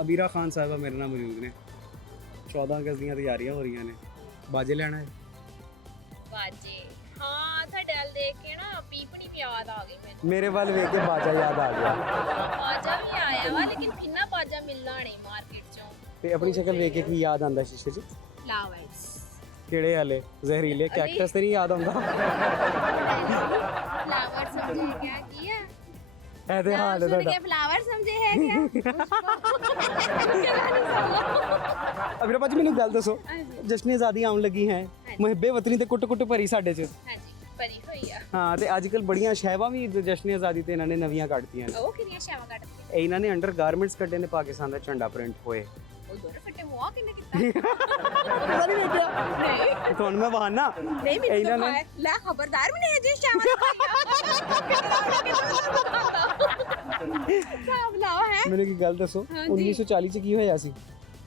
ਅਬੀਰਾ ਖਾਨ ਸਾਹਿਬਾ ਮੇਰੇ ਨਾਲ ਮੌਜੂਦ ਨੇ। 14 ਅਗਸਤ ਦੀਆਂ ਤਿਆਰੀਆਂ ਹੋ ਰਹੀਆਂ ਨੇ। ਬਾਜੇ ਲੈਣਾ ਹੈ ਬਾਜੇ। ਹਾਂ ਤੁਹਾਡੇ ਵੱਲ ਦੇਖ ਕੇ ਨਾ ਪੀਪਣੀ ਵੀ ਯਾਦ ਆ ਗਈ ਮੈਨੂੰ। ਮੇਰੇ ਵੱਲ ਵੇਖ ਕੇ ਬਾਜਾ ਯਾਦ ਆ ਗਿਆ ਬਾਜਾ ਵੀ ਆਇਆ ਵਾ ਲੇਕਿਨ ਕਿੰਨਾ ਬਾਜਾ ਮਿਲਣਾ ਨਹੀਂ ਮਾਰਕੀਟ ਚੋਂ। ਤੇ ਆਪਣੀ ਸ਼ਕਲ ਵੇਖ ਕੇ ਕੀ ਯਾਦ ਆਉਂਦਾ ਸ਼ੀਸ਼ੇ 'ਚ? ਫਲਾਵਰਸ। ਕਿਹੜੇ ਵਾਲੇ? ਜ਼ਹਿਰੀਲੇ ਕੈਕਟਸ ਤੇ ਨਹੀਂ ਯਾਦ ਆਉਂਦਾ? ਫਲਾਵਰ ਸਮਝੇ ਕਿਆ ਕੀ ਹੈ? ਇਹਦੇ ਹਾਲ ਹੈ सुन ਤੁਹਾਡਾ। के फ्लावर समझे है क्या? ਅਬੀਰਾ ਭਾਜੀ ਮੈਨੂੰ ਗੱਲ ਦੱਸੋ, ਜਸ਼ਨ ਆਜ਼ਾਦੀ ਆਉਣ ਲੱਗੀ ਹੈ, ਮੁਹਿੱਬੇ ਵਤਨੀ ਤੇ ਕੁੱਟ ਕੁੱਟ ਭਰੀ ਸਾਡੇ 'ਚ। ਹਾਂਜੀ ਭਰੀ ਹੋਈ ਆ। ਹਾਂ ਤੇ ਅੱਜ ਕੱਲ ਬੜੀਆਂ ਸ਼ਹਿਵਾਂ ਵੀ ਜਸ਼ਨ ਆਜ਼ਾਦੀ ਤੇ ਇਹਨਾਂ ਨੇ ਨਵੀਆਂ ਕੱਢਤੀਆਂ ਨੇ। ਉਹ ਕਿੰਨੀਆਂ ਸ਼ਾਵਾਂ ਕੱਢਦੇ? ਇਹ ਇਹਨਾਂ ਨੇ ਅੰਡਰ ਗਾਰਮੈਂਟਸ ਕੱਢੇ ਨੇ, ਪਾਕਿਸਤਾਨ ਦਾ ਝੰਡਾ ਪ੍ਰਿੰਟ ਹੋਏ। ਉਹ ਦੋਰੇ ਫੱਟੇ ਮੂੰਹ ਕਿੰਨੇ ਕੀਤਾ? ਪਤਾ ਨਹੀਂ ਵੇਖਿਆ ਨਹੀਂ ਤੁਹਾਨੂੰ ਮੈਂ ਬਹਾਨਾ ਨਹੀਂ ਇਹਨਾਂ ਮੈਨੂੰ ਨੇ ਲੈ ਖਬਰਦਾਰ ਮੈਨੂੰ ਜੀ ਸ਼ਾਵਾਂ ਸਾਬ ਲਾਓ ਹੈ। ਮੈਨੂੰ ਕੀ ਗੱਲ ਦੱਸੋ, 1940 ਚ ਕੀ ਹੋਇਆ ਸੀ?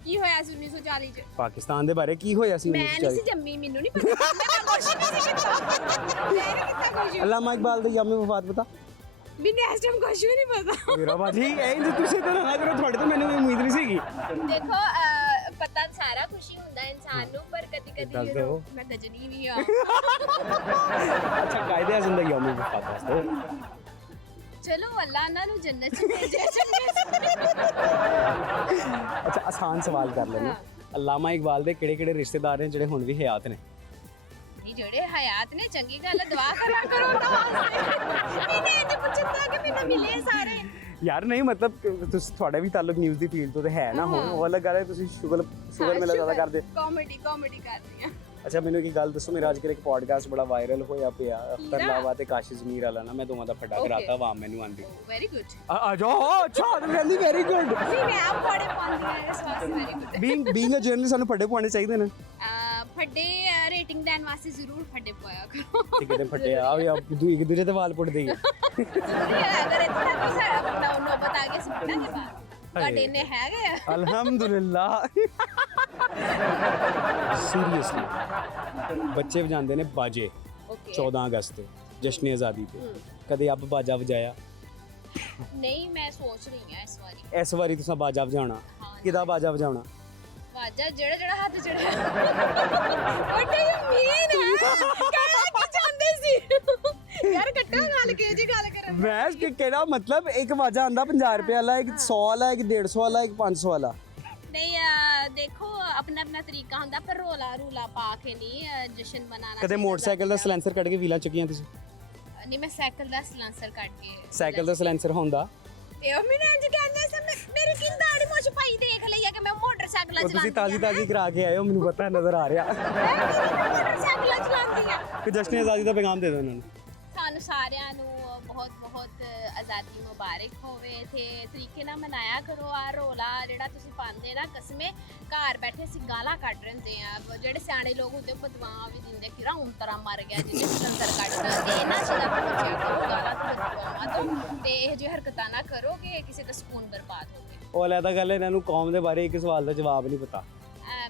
ਕੀ ਹੋਇਆ ਸੀ 1940 ਚ? ਪਾਕਿਸਤਾਨ ਦੇ ਬਾਰੇ ਕੀ ਹੋਇਆ ਸੀ ਮੈਂ ਨਹੀਂ 1940? ਸੀ ਜੰਮੀ, ਮੈਨੂੰ ਨਹੀਂ ਪਤਾ। ਮੈਂ ਕੁਛ ਨਹੀਂ ਸੀ ਕੀਤਾ। ਮੈਂ ਨਹੀਂ ਕੀਤਾ ਕੁਝ। ਅੱਲਾਮਾ ਇਕਬਾਲ ਦੇ ਯਾਮੇ ਵਫਾਤ ਪਤਾ? ਮੈਨੂੰ ਇਸ ਟਾਈਮ ਕੁਝ ਵੀ ਨਹੀਂ ਪਤਾ। ਮੇਰਾ ਬਾਜੀ ਇਹ ਜੇ ਤੁਸੀਂ ਤਾਂ ਨਾ ਕਰੋ, ਤੁਹਾਡੇ ਤੋਂ ਮੈਨੂੰ ਉਮੀਦ ਨਹੀਂ ਸੀਗੀ। ਦੇਖੋ ਪਤਾ ਸਾਰਾ ਖੁਸ਼ੀ ਹੁੰਦਾ ਇਨਸਾਨ ਨੂੰ, ਪਰ ਕਦੀ ਦੱਸ ਕਦੀ ਦਿਓ। ਮੈਂ ਗਜਨੀ ਵੀ ਆ। ਅੱਛਾ ਕਾਇਦੇ ਆਜ਼ਮ ਦਾ ਯਾਮੇ ਵਫਾਤ ਦੱਸੋ। ਚਲੋ ਅੱਲਾ ਉਹਨਾਂ ਨੂੰ ਜੰਨਤ ਚ ਭੇਜੇ ਚੰਗੇ। ਅੱਛਾ ਆਸਾਨ ਸਵਾਲ ਕਰ ਲੈਣਾ, ਅੱਲਾਮਾ ਇਕਬਾਲ ਦੇ ਕਿਹੜੇ ਕਿਹੜੇ ਰਿਸ਼ਤੇਦਾਰ ਨੇ ਜਿਹੜੇ ਹੁਣ ਵੀ ਹਯਾਤ ਨੇ? ਨਹੀਂ ਜਿਹੜੇ ਹਯਾਤ ਨੇ ਚੰਗੀ ਗੱਲ ਹੈ, ਦੁਆ ਕਰਾ ਕਰੋ ਤਾਂ ਵਾਸਤੇ। ਮੈਨੇ ਅੱਜ ਪੁੱਛਿਆ ਕਿ ਮੈਨੂੰ ਮਿਲੇ ਸਾਰੇ। ਯਾਰ ਨਹੀਂ ਮਤਲਬ ਤੁਸੀਂ ਤੁਹਾਡਾ ਵੀ ਤਾਲੁਕ ਨਿਊਜ਼ ਦੀ ਫੀਲਡ ਤੋਂ ਤੇ ਹੈ ਨਾ, ਹੁਣ ਉਹ ਅਲੱਗ ਗੱਲ ਹੈ, ਤੁਸੀਂ ਸ਼ੁਗਰ ਮੇਲਾ ਜ਼ਿਆਦਾ ਕਰਦੇ। ਕਾਮੇਡੀ ਕਰਦੀ ਆ। ਅੱਛਾ ਮੈਨੂੰ ਕੀ ਗੱਲ ਦੱਸੋ, ਮੇਰਾ ਅੱਜ ਕੱਲ੍ਹ ਇੱਕ ਪੋਡਕਾਸਟ ਬੜਾ ਵਾਇਰਲ ਹੋਇਆ ਪਿਆ, ਅਖਤਰ ਲਾਵਾ ਤੇ ਕਾਸ਼ਿਸ਼ ਜ਼ਮੀਰ ਵਾਲਾ ਨਾ, ਮੈਂ ਦੋਵਾਂ ਦਾ ਫੱਡਾ ਕਰਾਤਾ, ਆਵਾਮ ਮੈਨੂੰ ਆਂਦੀ। Very good. ਆ ਜਾਓ। ਅੱਛਾ ਤੂੰ ਕਹਿੰਦੀ ਵੈਰੀ ਗੁੱਡ। ਜੀ ਮੈਂ ਆਪ ਫੜੇ ਪਾਉਂਦੀ ਆ ਇਸ ਵਾਸਤੇ। Very good. Being a journalist ਸਾਨੂੰ ਫੱਡੇ ਪਾਉਣੇ ਚਾਹੀਦੇ ਨੇ। ਫੱਡੇ ਰੇਟਿੰਗ ਦੇਣ ਵਾਸਤੇ ਜ਼ਰੂਰ ਫੱਡੇ ਪਾਇਆ ਕਰੋ। ਠੀਕ ਹੈ ਤੇ ਫੱਡੇ ਆ ਵੀ ਇੱਕ ਦੂਜੇ ਤੇ ਵਾਲ ਪੁੱਟਦੇ ਹੀ ਆ। ਜ਼ਰੂਰੀ ਹੈ, ਅਗਰ ਇੱਥੇ ਕੋਈ ਸਾਡਾ ਫੱਡਾ ਨੋਬਤ ਆ ਗਿਆ ਸੁਣਾਂਗੇ ਬਾਅਦ। ਤੁਹਾਡੇ ਨੇ ਹੈਗੇ ਆ। ਅਲਹਮਦੁਲਿਲਾ। ਸੀਰੀਅਸਲੀ ਬੱਚੇ ਵਜਾਉਂਦੇ ਨੇ ਬਾਜੇ 14 ਅਗਸਤ ਤੇ, ਜਸ਼ਨ ਆਜ਼ਾਦੀ ਤੇ। ਕਦੇ ਅੱਬ ਬਾਜਾ ਵਜਾਇਆ? ਨਹੀਂ ਮੈਂ ਸੋਚ ਰਹੀ ਹਾਂ ਇਸ ਵਾਰੀ। ਇਸ ਵਾਰੀ ਤੁਸੀਂ ਬਾਜਾ ਵਜਾਉਣਾ? ਕਿਹਦਾ ਬਾਜਾ ਵਜਾਉਣਾ? ਵਾਜਾ ਜਿਹੜਾ ਹੱਥ ਚੜਿਆ। What do you mean? ਕਹਿਣਾ ਕੀ ਚਾਹੁੰਦੇ ਸੀ ਯਾਰ? ਕੱਟਾ ਗੱਲ ਕੇ ਜੀ ਗੱਲ ਕਰ। ਮੈਂ ਕਿਹੜਾ ਮਤਲਬ ਇੱਕ ਬਾਜਾ ਆਂਦਾ 50 ਰੁਪਏ ਵਾਲਾ, ਇੱਕ 100 ਵਾਲਾ, ਇੱਕ 150 ਵਾਲਾ, ਇੱਕ 500 ਵਾਲਾ। ਨਹੀਂ ਦੇਖੋ ਆਪਣਾ ਆਪਣਾ ਤਰੀਕਾ ਹੁੰਦਾ, ਪਰ ਰੂਲਾ ਪਾ ਕੇ ਨਹੀਂ ਜਸ਼ਨ ਮਨਾਣਾ। ਕਦੇ ਮੋਟਰਸਾਈਕਲ ਦਾ ਸਲੈਂਸਰ ਕੱਢ ਕੇ ਵੀਲਾਂ ਚੁੱਕੀਆਂ ਤੁਸੀਂ? ਨਹੀਂ ਮੈਂ ਸਾਈਕਲ ਦਾ ਸਲੈਂਸਰ ਕੱਢ ਕੇ। ਸਾਈਕਲ ਦਾ ਸਲੈਂਸਰ ਹੁੰਦਾ ਤੇ ਉਹ ਮੈਨੂੰ ਅੱਜ ਕਹਿੰਦੇ ਸੀ ਮੇਰੀ ਕੀ ਦਾੜੀ ਮੁੱਛ ਪਾਈ ਦੇਖ ਲਈ ਆ ਕਿ ਮੈਂ ਮੋਟਰਸਾਈਕਲ ਚਲਾਉਂਦੀ ਆ। ਤੁਸੀਂ ਤਾਜ਼ੀ ਕਰਾ ਕੇ ਆਏ ਹੋ, ਮੈਨੂੰ ਪਤਾ ਨਜ਼ਰ ਆ ਰਿਹਾ। ਮੋਟਰਸਾਈਕਲ ਚਲਾਉਂਦੀ ਆ। ਕਿ ਜਸ਼ਨ ਆਜ਼ਾਦੀ ਦਾ ਪੈਗਾਮ ਦੇ ਦਿਓ ਇਹਨਾਂ ਨੂੰ। ਸਾਨੂੰ ਸਾਰਿਆਂ ਨੂੰ ਬਹੁਤ ਬਹੁਤ ਆਜ਼ਾਦੀ ਮੁਬਾਰਕ ਹੋਵੇ। ਤੇ ਤਰੀਕੇ ਨਾਲ ਮਨਾਇਆ ਕਰੋ। ਆ ਰੋਲਾ ਜਿਹੜਾ ਤੁਸੀਂ ਪਾਉਂਦੇ ਨਾ, ਕਸਮੇ ਘਰ ਬੈਠੇ ਅਸੀਂ ਗਾਲਾਂ ਕੱਢ ਰਹਿੰਦੇ ਆ। ਜਿਹੜੇ ਸਿਆਣੇ ਲੋਕ ਹੁੰਦੇ ਉਹ ਬਦਵਾਵਾਂ ਵੀ ਦਿੰਦੇ ਕਿ ਰੌਂਤਰਾ ਮਰ ਗਿਆ ਜਿਹਨੇ ਸਿਲੰਡਰ ਕੱਢਦਾ। ਤੇ ਇਹਨਾਂ ਚੀਜ਼ਾਂ ਤੋਂ ਬਚਿਆ ਕਰੋ, ਗਾਲਾਂ ਤੋਂ ਬਦਵਾਵਾਂ ਤੋਂ, ਤੇ ਇਹੋ ਜਿਹੀ ਹਰਕਤਾਂ ਨਾ ਕਰੋ ਕਿ ਕਿਸੇ ਦਾ ਸਕੂਨ ਬਰਬਾਦ ਹੋਵੇ। ਉਹ ਅਲੱਗ ਗੱਲ ਹੈ, ਇਹਨਾਂ ਨੂੰ ਕੌਮ ਦੇ ਬਾਰੇ ਇੱਕ ਸਵਾਲ ਦਾ ਜਵਾਬ ਨਹੀਂ ਪਤਾ।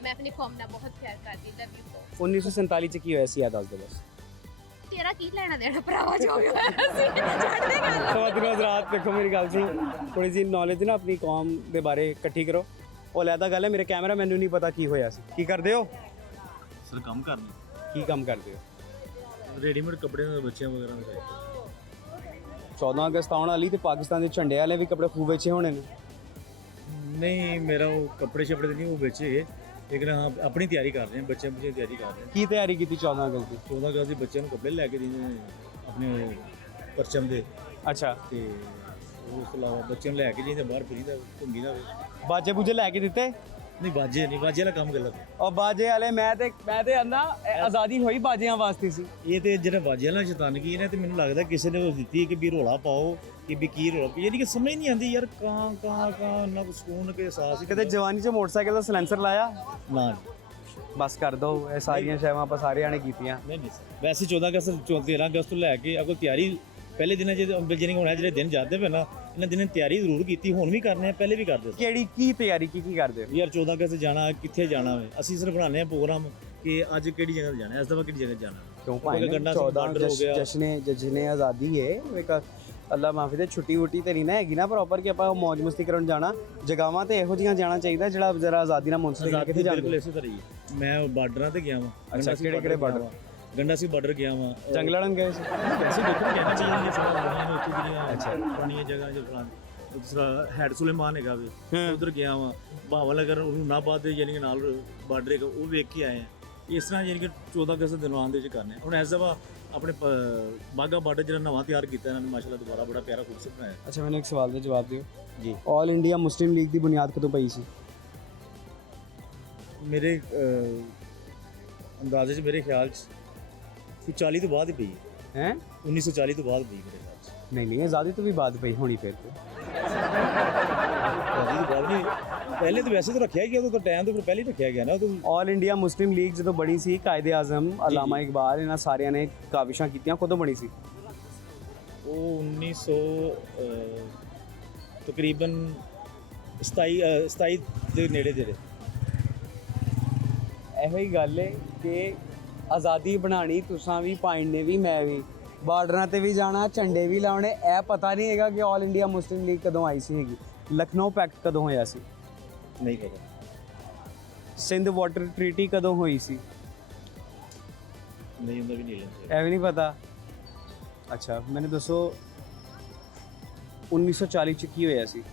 ਮੈਂ ਆਪਣੀ ਕੌਮ ਨਾਲ ਬਹੁਤ ਪਿਆਰ ਕਰਦੀ। Love you. 1947 ਚ ਕੀ ਹੋਇਆ ਸੀ? ਆ ਦੱਸ ਦਿਓ ਬਸ। ਤੇਰਾ ਕੀ ਲੈਣਾ ਦੇਣਾ ਭਰਾਵਾ ਜੋ ਵੀ ਹੋਇਆ ਸੀ? ਛੱਡ ਦੇ ਗੱਲ। ਸਵਾਦਿਨੋ ਹਜ਼ਰਾਤ ਦੇਖੋ ਮੇਰੀ ਗੱਲ ਸੁਣੋ, ਥੋੜੀ ਜਿਹੀ ਨੌਲੇਜ ਨਾ ਆਪਣੀ ਕੌਮ ਦੇ ਬਾਰੇ ਇਕੱਠੀ ਕਰੋ। ਉਹ ਅਲੱਗ ਗੱਲ ਹੈ, ਮੇਰੇ ਕੈਮਰਾ ਮੈਨੂੰ ਨਹੀਂ ਪਤਾ ਕੀ ਹੋਇਆ ਸੀ। ਕੀ ਕਰਦੇ ਹੋ ਸਰ? ਕੰਮ ਕਰਨੇ। ਕੀ ਕੰਮ ਕਰਦੇ ਹੋ? ਰੈਡੀਮੇਡ ਕੱਪੜੇ ਦੇ ਬੱਚਿਆਂ ਵਗੈਰਾ ਦੇ। 14 ਅਗਸਤ ਆਉਣ ਵਾਲੀ ਤੇ ਪਾਕਿਸਤਾਨ ਦੇ ਝੰਡੇ ਵਾਲੇ ਵੀ ਕੱਪੜੇ ਖੂਬ ਵੇਚੇ ਹੋਣੇ ਨੇ। ਨਹੀਂ ਮੇਰਾ ਉਹ ਕੱਪੜੇ ਛਪੜੇ ਨਹੀਂ ਉਹ ਵੇਚੇ, ਲੇਕਿਨ ਹਾਂ ਆਪਣੀ ਤਿਆਰੀ ਕਰ ਰਹੇ ਹਾਂ, ਬੱਚਿਆਂ ਦੀ ਤਿਆਰੀ ਕਰ ਰਹੇ ਹਾਂ। ਕੀ ਤਿਆਰੀ ਕੀਤੀ 14 ਅਗਸਤ ਦੀ? 14 ਅਗਸਤ ਦੇ ਬੱਚਿਆਂ ਨੂੰ ਕੱਪੜੇ ਲੈ ਕੇ ਦੇਣੇ ਨੇ ਆਪਣੇ ਪਰਚਮ ਦੇ, ਅੱਛਾ ਤੇ ਉਸ ਤੋਂ ਇਲਾਵਾ ਬੱਚਿਆਂ ਨੂੰ ਲੈ ਕੇ ਜਾਈਦਾ ਬਾਹਰ ਫਿਰੀਦਾ ਘੁੰਮੀ ਦਾ। ਬਾਜੇ ਬੂਜੇ ਲੈ ਕੇ ਦਿੱਤੇ? ਨਹੀਂ ਬਾਜੇ ਵਾਲਾ ਕੰਮ ਗਲਤ ਹੈ। ਔਰ ਬਾਜੇ ਵਾਲੇ ਮੈਂ ਤੇ ਆਂਦਾ ਆਜ਼ਾਦੀ ਹੋਈ ਬਾਜਿਆਂ ਵਾਸਤੇ ਸੀ। ਇਹ ਤੇ ਜਿਹੜਾ ਬਾਜੇ ਵਾਲਾ ਸ਼ੈਤਾਨਗੀ ਇਹਨੇ ਤੇ ਮੈਨੂੰ ਲੱਗਦਾ ਕਿਸੇ ਨੇ ਉਹ ਦਿੱਤੀ ਕਿ ਵੀ ਰੋਲਾ ਪਾਓ ਕਿ ਵੀ ਕੀ ਰੋਲਾ, ਯਾਨੀ ਕਿ ਸਮਝ ਨਹੀਂ ਆਉਂਦੀ ਯਾਰ। ਕਾਂ ਨਾ ਸਕੂਨ ਕੇ ਅਹਿਸਾਸ। ਕਦੇ ਜਵਾਨੀ 'ਚ ਮੋਟਰਸਾਈਕਲ ਦਾ ਸਲੈਂਸਰ ਲਾਇਆ? ਨਾ ਬਸ ਕਰ ਦੋ, ਇਹ ਸਾਰੀਆਂ ਸ਼ੈਵਾਂ ਆਪਾਂ ਸਾਰਿਆਂ ਨੇ ਕੀਤੀਆਂ। ਨਹੀਂ ਵੈਸੇ 14 ਅਗਸਤ 13 ਅਗਸਤ ਤੋਂ ਲੈ ਕੇ ਅਗੋ ਤਿਆਰੀ ਪਹਿਲੇ ਦਿਨਾਂ ਜਿਹੜੇ ਹੋਣਾ ਜਿਹੜੇ ਦਿਨ ਜਾਂਦੇ ਪਏ ਨਾ, ਇਹਨਾਂ ਦਿਨਾਂ ਤਿਆਰੀ ਜ਼ਰੂਰ ਕੀਤੀ, ਹੁਣ ਵੀ ਕਰਨੇ ਆ, ਪਹਿਲੇ ਵੀ ਕਰਦੇ ਸੀ। ਕਿਹੜੀ ਕੀ ਤਿਆਰੀ ਕੀ ਕਰਦੇ ਹੋ ਯਾਰ? 14 ਅਗਸਤ ਜਾਣਾ, ਕਿੱਥੇ ਜਾਣਾ ਵੇ? ਅਸੀਂ ਸਿਰਫ ਬਣਾਉਂਦੇ ਆ ਪ੍ਰੋਗਰਾਮ ਕਿ ਅੱਜ ਕਿਹੜੀ ਜਗ੍ਹਾ ਤੇ ਜਾਣਾ, ਇਸ ਦਫਾ ਕਿਹੜੀ ਜਗ੍ਹਾ ਜਾਣਾ। ਕਿਉਂ ਭਾਈ 14 ਜਸ਼ਨ ਆਜ਼ਾਦੀ ਹੈ, ਇੱਕ ਅੱਲਾ ਮਾਫੀ ਦੇ ਛੁੱਟੀ ਵੁੱਟੀ ਤੇ ਨਹੀਂ ਨਾ ਹੈਗੀ ਨਾ ਪ੍ਰੋਪਰ ਕਿ ਆਪਾਂ ਮौज ਮਸਤੀ ਕਰਨ ਜਾਣਾ ਜਗਾਵਾਂ ਤੇ ਇਹੋ ਜਿਹੀਆਂ ਜਾਣਾ ਚਾਹੀਦਾ ਜਿਹੜਾ ਜ਼ਰਾ ਆਜ਼ਾਦੀ ਨਾਲ ਮੁੰਸਲਿਕ ਆਜ਼ਾਦੀ ਕਿੱਥੇ ਜਾਂਦੇ ਬਿਲਕੁਲ ਇਸੇ ਤਰ੍ਹਾਂ ਹੀ ਹੈ। ਮੈਂ ਬਾਰਡਰਾਂ ਤੇ ਗਿਆ ਵਾਂ। ਅੱਛਾ, ਕਿਹੜੇ border? ਗੰਡਾ ਸੀ ਬਾਰਡਰ ਗਿਆ ਵਾਂ। ਜੰਗ ਲੜਨ ਗਏ ਸੀ ਵੈਸੇ ਦੇਖੋ ਕਹਿਣਾ ਚਾਹੀਦਾ ਸਭ ਬਣੀਆਂ ਨੇ ਉੱਥੇ ਜਿਹੜੀਆਂ ਪੁਰਾਣੀਆਂ ਜਗ੍ਹਾ ਜੋ ਫਲਾਣ ਦੂਸਰਾ ਹੈਡ ਸੁਲੇਮਾਨ ਹੈਗਾ ਵੇ ਉਧਰ ਗਿਆ ਵਾਂ। ਭਾਵਨਗਰ ਹੁਨਾਬਾਦ ਦੇ ਯਾਨੀ ਕਿ ਨਾਲ ਬਾਰਡਰ ਹੈਗਾ ਉਹ ਵੇਖ ਕੇ ਆਏ ਆ। ਇਸ ਤਰ੍ਹਾਂ ਯਾਨੀ ਕਿ 14 ਅਗਸਤ ਦੇ ਦੌਰਾਨ ਦੇ ਵਿੱਚ ਕਰਨੇ ਹੁਣ ਐਸ ਦਫਾ ਆਪਣੇ ਬਾਗਾ ਬਾਰਡਰ ਜਿਹੜਾ ਨਵਾਂ ਤਿਆਰ ਕੀਤਾ ਇਹਨਾਂ ਨੇ ਮਾਸ਼ਾਅੱਲਾ ਦੁਬਾਰਾ ਬੜਾ ਪਿਆਰਾ ਖੂਬਸੂਰਤ ਬਣਾਇਆ। ਅੱਛਾ ਮੈਨੂੰ ਇੱਕ ਸਵਾਲ ਦਾ ਜਵਾਬ ਦਿਓ ਜੀ। ਆਲ ਇੰਡੀਆ ਮੁਸਲਿਮ ਲੀਗ ਦੀ ਬੁਨਿਆਦ ਕਦੋਂ ਪਈ ਸੀ? ਮੇਰੇ ਅੰਦਾਜ਼ੇ 'ਚ ਮੇਰੇ ਖਿਆਲ 'ਚ 40 ਤੋਂ ਬਾਅਦ ਹੀ ਪਈ ਹੈ 1940 ਤੋਂ ਬਾਅਦ ਪਈ ਮੇਰੇ ਖਿਆਲ 'ਚ। ਨਹੀਂ ਆਜ਼ਾਦੀ ਤੋਂ ਵੀ ਬਾਅਦ ਪਈ ਹੋਣੀ ਫਿਰ ਤੇ ਆਜ਼ਾਦੀ ਤੋਂ ਬਾਅਦ ਨਹੀਂ ਪਹਿਲੇ ਤਾਂ ਵੈਸੇ ਤਾਂ ਰੱਖਿਆ ਗਿਆ ਉਦੋਂ ਤਾਂ ਟਾਈਮ ਤੋਂ ਫਿਰ ਪਹਿਲੇ ਹੀ ਰੱਖਿਆ ਗਿਆ ਨਾ ਉਦੋਂ। ਆਲ ਇੰਡੀਆ ਮੁਸਲਿਮ ਲੀਗ ਜਦੋਂ ਬਣੀ ਸੀ ਕਾਇਦੇ ਆਜ਼ਮ ਅਲਾਮਾ ਇਕਬਾਲ ਇਹਨਾਂ ਸਾਰਿਆਂ ਨੇ ਕਾਵਿਸ਼ਾਂ ਕੀਤੀਆਂ ਕਦੋਂ ਬਣੀ ਸੀ? ਉਹ 1900 ਤਕਰੀਬਨ 27 ਦੇ ਨੇੜੇ ਤੇੜੇ। ਇਹੋ ਹੀ ਗੱਲ ਹੈ ਕਿ ਆਜ਼ਾਦੀ ਬਣਾਣੀ ਤੁਸਾਂ ਵੀ ਪਾਇਣੇ ਵੀ ਮੈਂ ਵੀ ਬਾਰਡਰਾਂ ਤੇ ਵੀ ਜਾਣਾ ਝੰਡੇ ਵੀ ਲਾਉਣੇ। ਇਹ ਪਤਾ ਨਹੀਂ ਹੈਗਾ ਕਿ ਆਲ ਇੰਡੀਆ ਮੁਸਲਿਮ ਲੀਗ ਕਦੋਂ ਆਈ ਸੀ ਹੈਗੀ। ਲਖਨਊ ਪੈਕਟ ਕਦੋਂ ਹੋਇਆ ਸੀ? ਨਹੀਂ ਪਤਾ। ਸਿੰਧ ਵਾਟਰ ਟ੍ਰੀਟੀ ਕਦੋਂ ਹੋਈ ਸੀ? ਨਹੀਂ ਹੁੰਦਾ ਵੀ ਨਹੀਂ ਲੈਂਦੇ। ਇਹ ਵੀ ਨਹੀਂ ਪਤਾ। ਅੱਛਾ ਮੈਨੂੰ ਦੱਸੋ 1940 ਚ ਕੀ ਹੋਇਆ ਸੀ?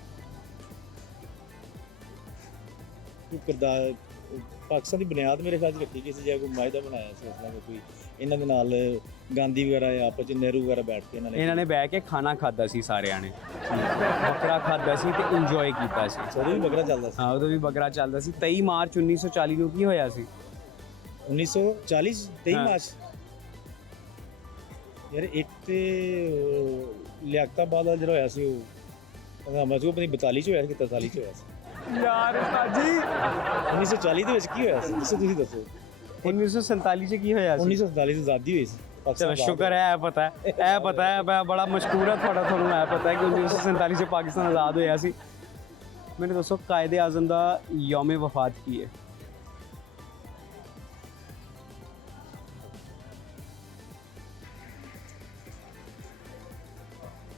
ਕਿਰਦਾਰ ਪਾਕਿਸਤਾਨ ਦੀ ਬੁਨਿਆਦ ਮੇਰੇ ਖਿਆਲ 'ਚ ਰੱਖੀ ਗਈ ਸੀ ਜਾਂ ਕੋਈ ਮਾਇਦਾ ਬਣਾਇਆ ਸੀ ਉਸ ਨਾਲ ਕੋਈ ਇਹਨਾਂ ਦੇ ਨਾਲ ਗਾਂਧੀ ਵਗੈਰਾ ਜਾਂ ਆਪਸ 'ਚ ਨਹਿਰੂ ਵਗੈਰਾ ਬੈਠ ਕੇ ਇਹਨਾਂ ਨੇ ਬਹਿ ਕੇ ਖਾਣਾ ਖਾਦਾ ਸੀ ਸਾਰਿਆਂ ਨੇ ਬੱਕਰਾ ਖਾਦਾ ਸੀ ਤੇ ਇੰਜੋਏ ਕੀਤਾ ਸੀ। ਉਦੋਂ ਵੀ ਬਗੜਾ ਚੱਲਦਾ ਸੀ। ਹਾਂ ਉਦੋਂ ਵੀ ਬੱਕਰਾ ਚੱਲਦਾ ਸੀ। 23 ਮਾਰਚ 1940 ਨੂੰ ਕੀ ਹੋਇਆ ਸੀ? 1940 23 ਹਾਂ। ਮਾਰਚ ਯਾਰ ਇੱਕ ਤੇ ਲਿਆਕਤਾਬਾਦ ਦਾ ਜਿਹੜਾ ਹੋਇਆ ਸੀ ਉਹ ਹੰਗਾਮਾ ਸੀ ਉਹ ਆਪਣੀ 42 ਚ ਹੋਇਆ ਸੀ ਕਿ 43 ਚ ਹੋਇਆ ਸੀ। ਯਾਰ ਸਾਜੀ 1940 ਦੇ ਵਿੱਚ ਕੀ ਹੋਇਆ ਸੀ ਦੱਸੋ ਤੁਸੀਂ ਦੱਸੋ। 1947 ਚ ਕੀ ਹੋਇਆ ਸੀ? 1947 ਚ ਆਜ਼ਾਦੀ ਹੋਈ ਸੀ ਚਲੋ ਪਾਕਿਸਤਾਨ ਸ਼ੁਕਰ ਹੈ ਇਹ ਪਤਾ ਹੈ ਮੈਂ ਬੜਾ ਮਸ਼ਕੂਰ ਹਾਂ ਤੁਹਾਨੂੰ ਇਹ ਪਤਾ ਹੈ ਕਿ 1947 ਚ ਪਾਕਿਸਤਾਨ ਆਜ਼ਾਦ ਹੋਇਆ ਸੀ। ਮੈਨੂੰ ਦੱਸੋ ਕਾਇਦੇ ਆਜ਼ਮ ਦਾ ਯੌਮ ਵਫਾਤ ਕੀ ਹੈ?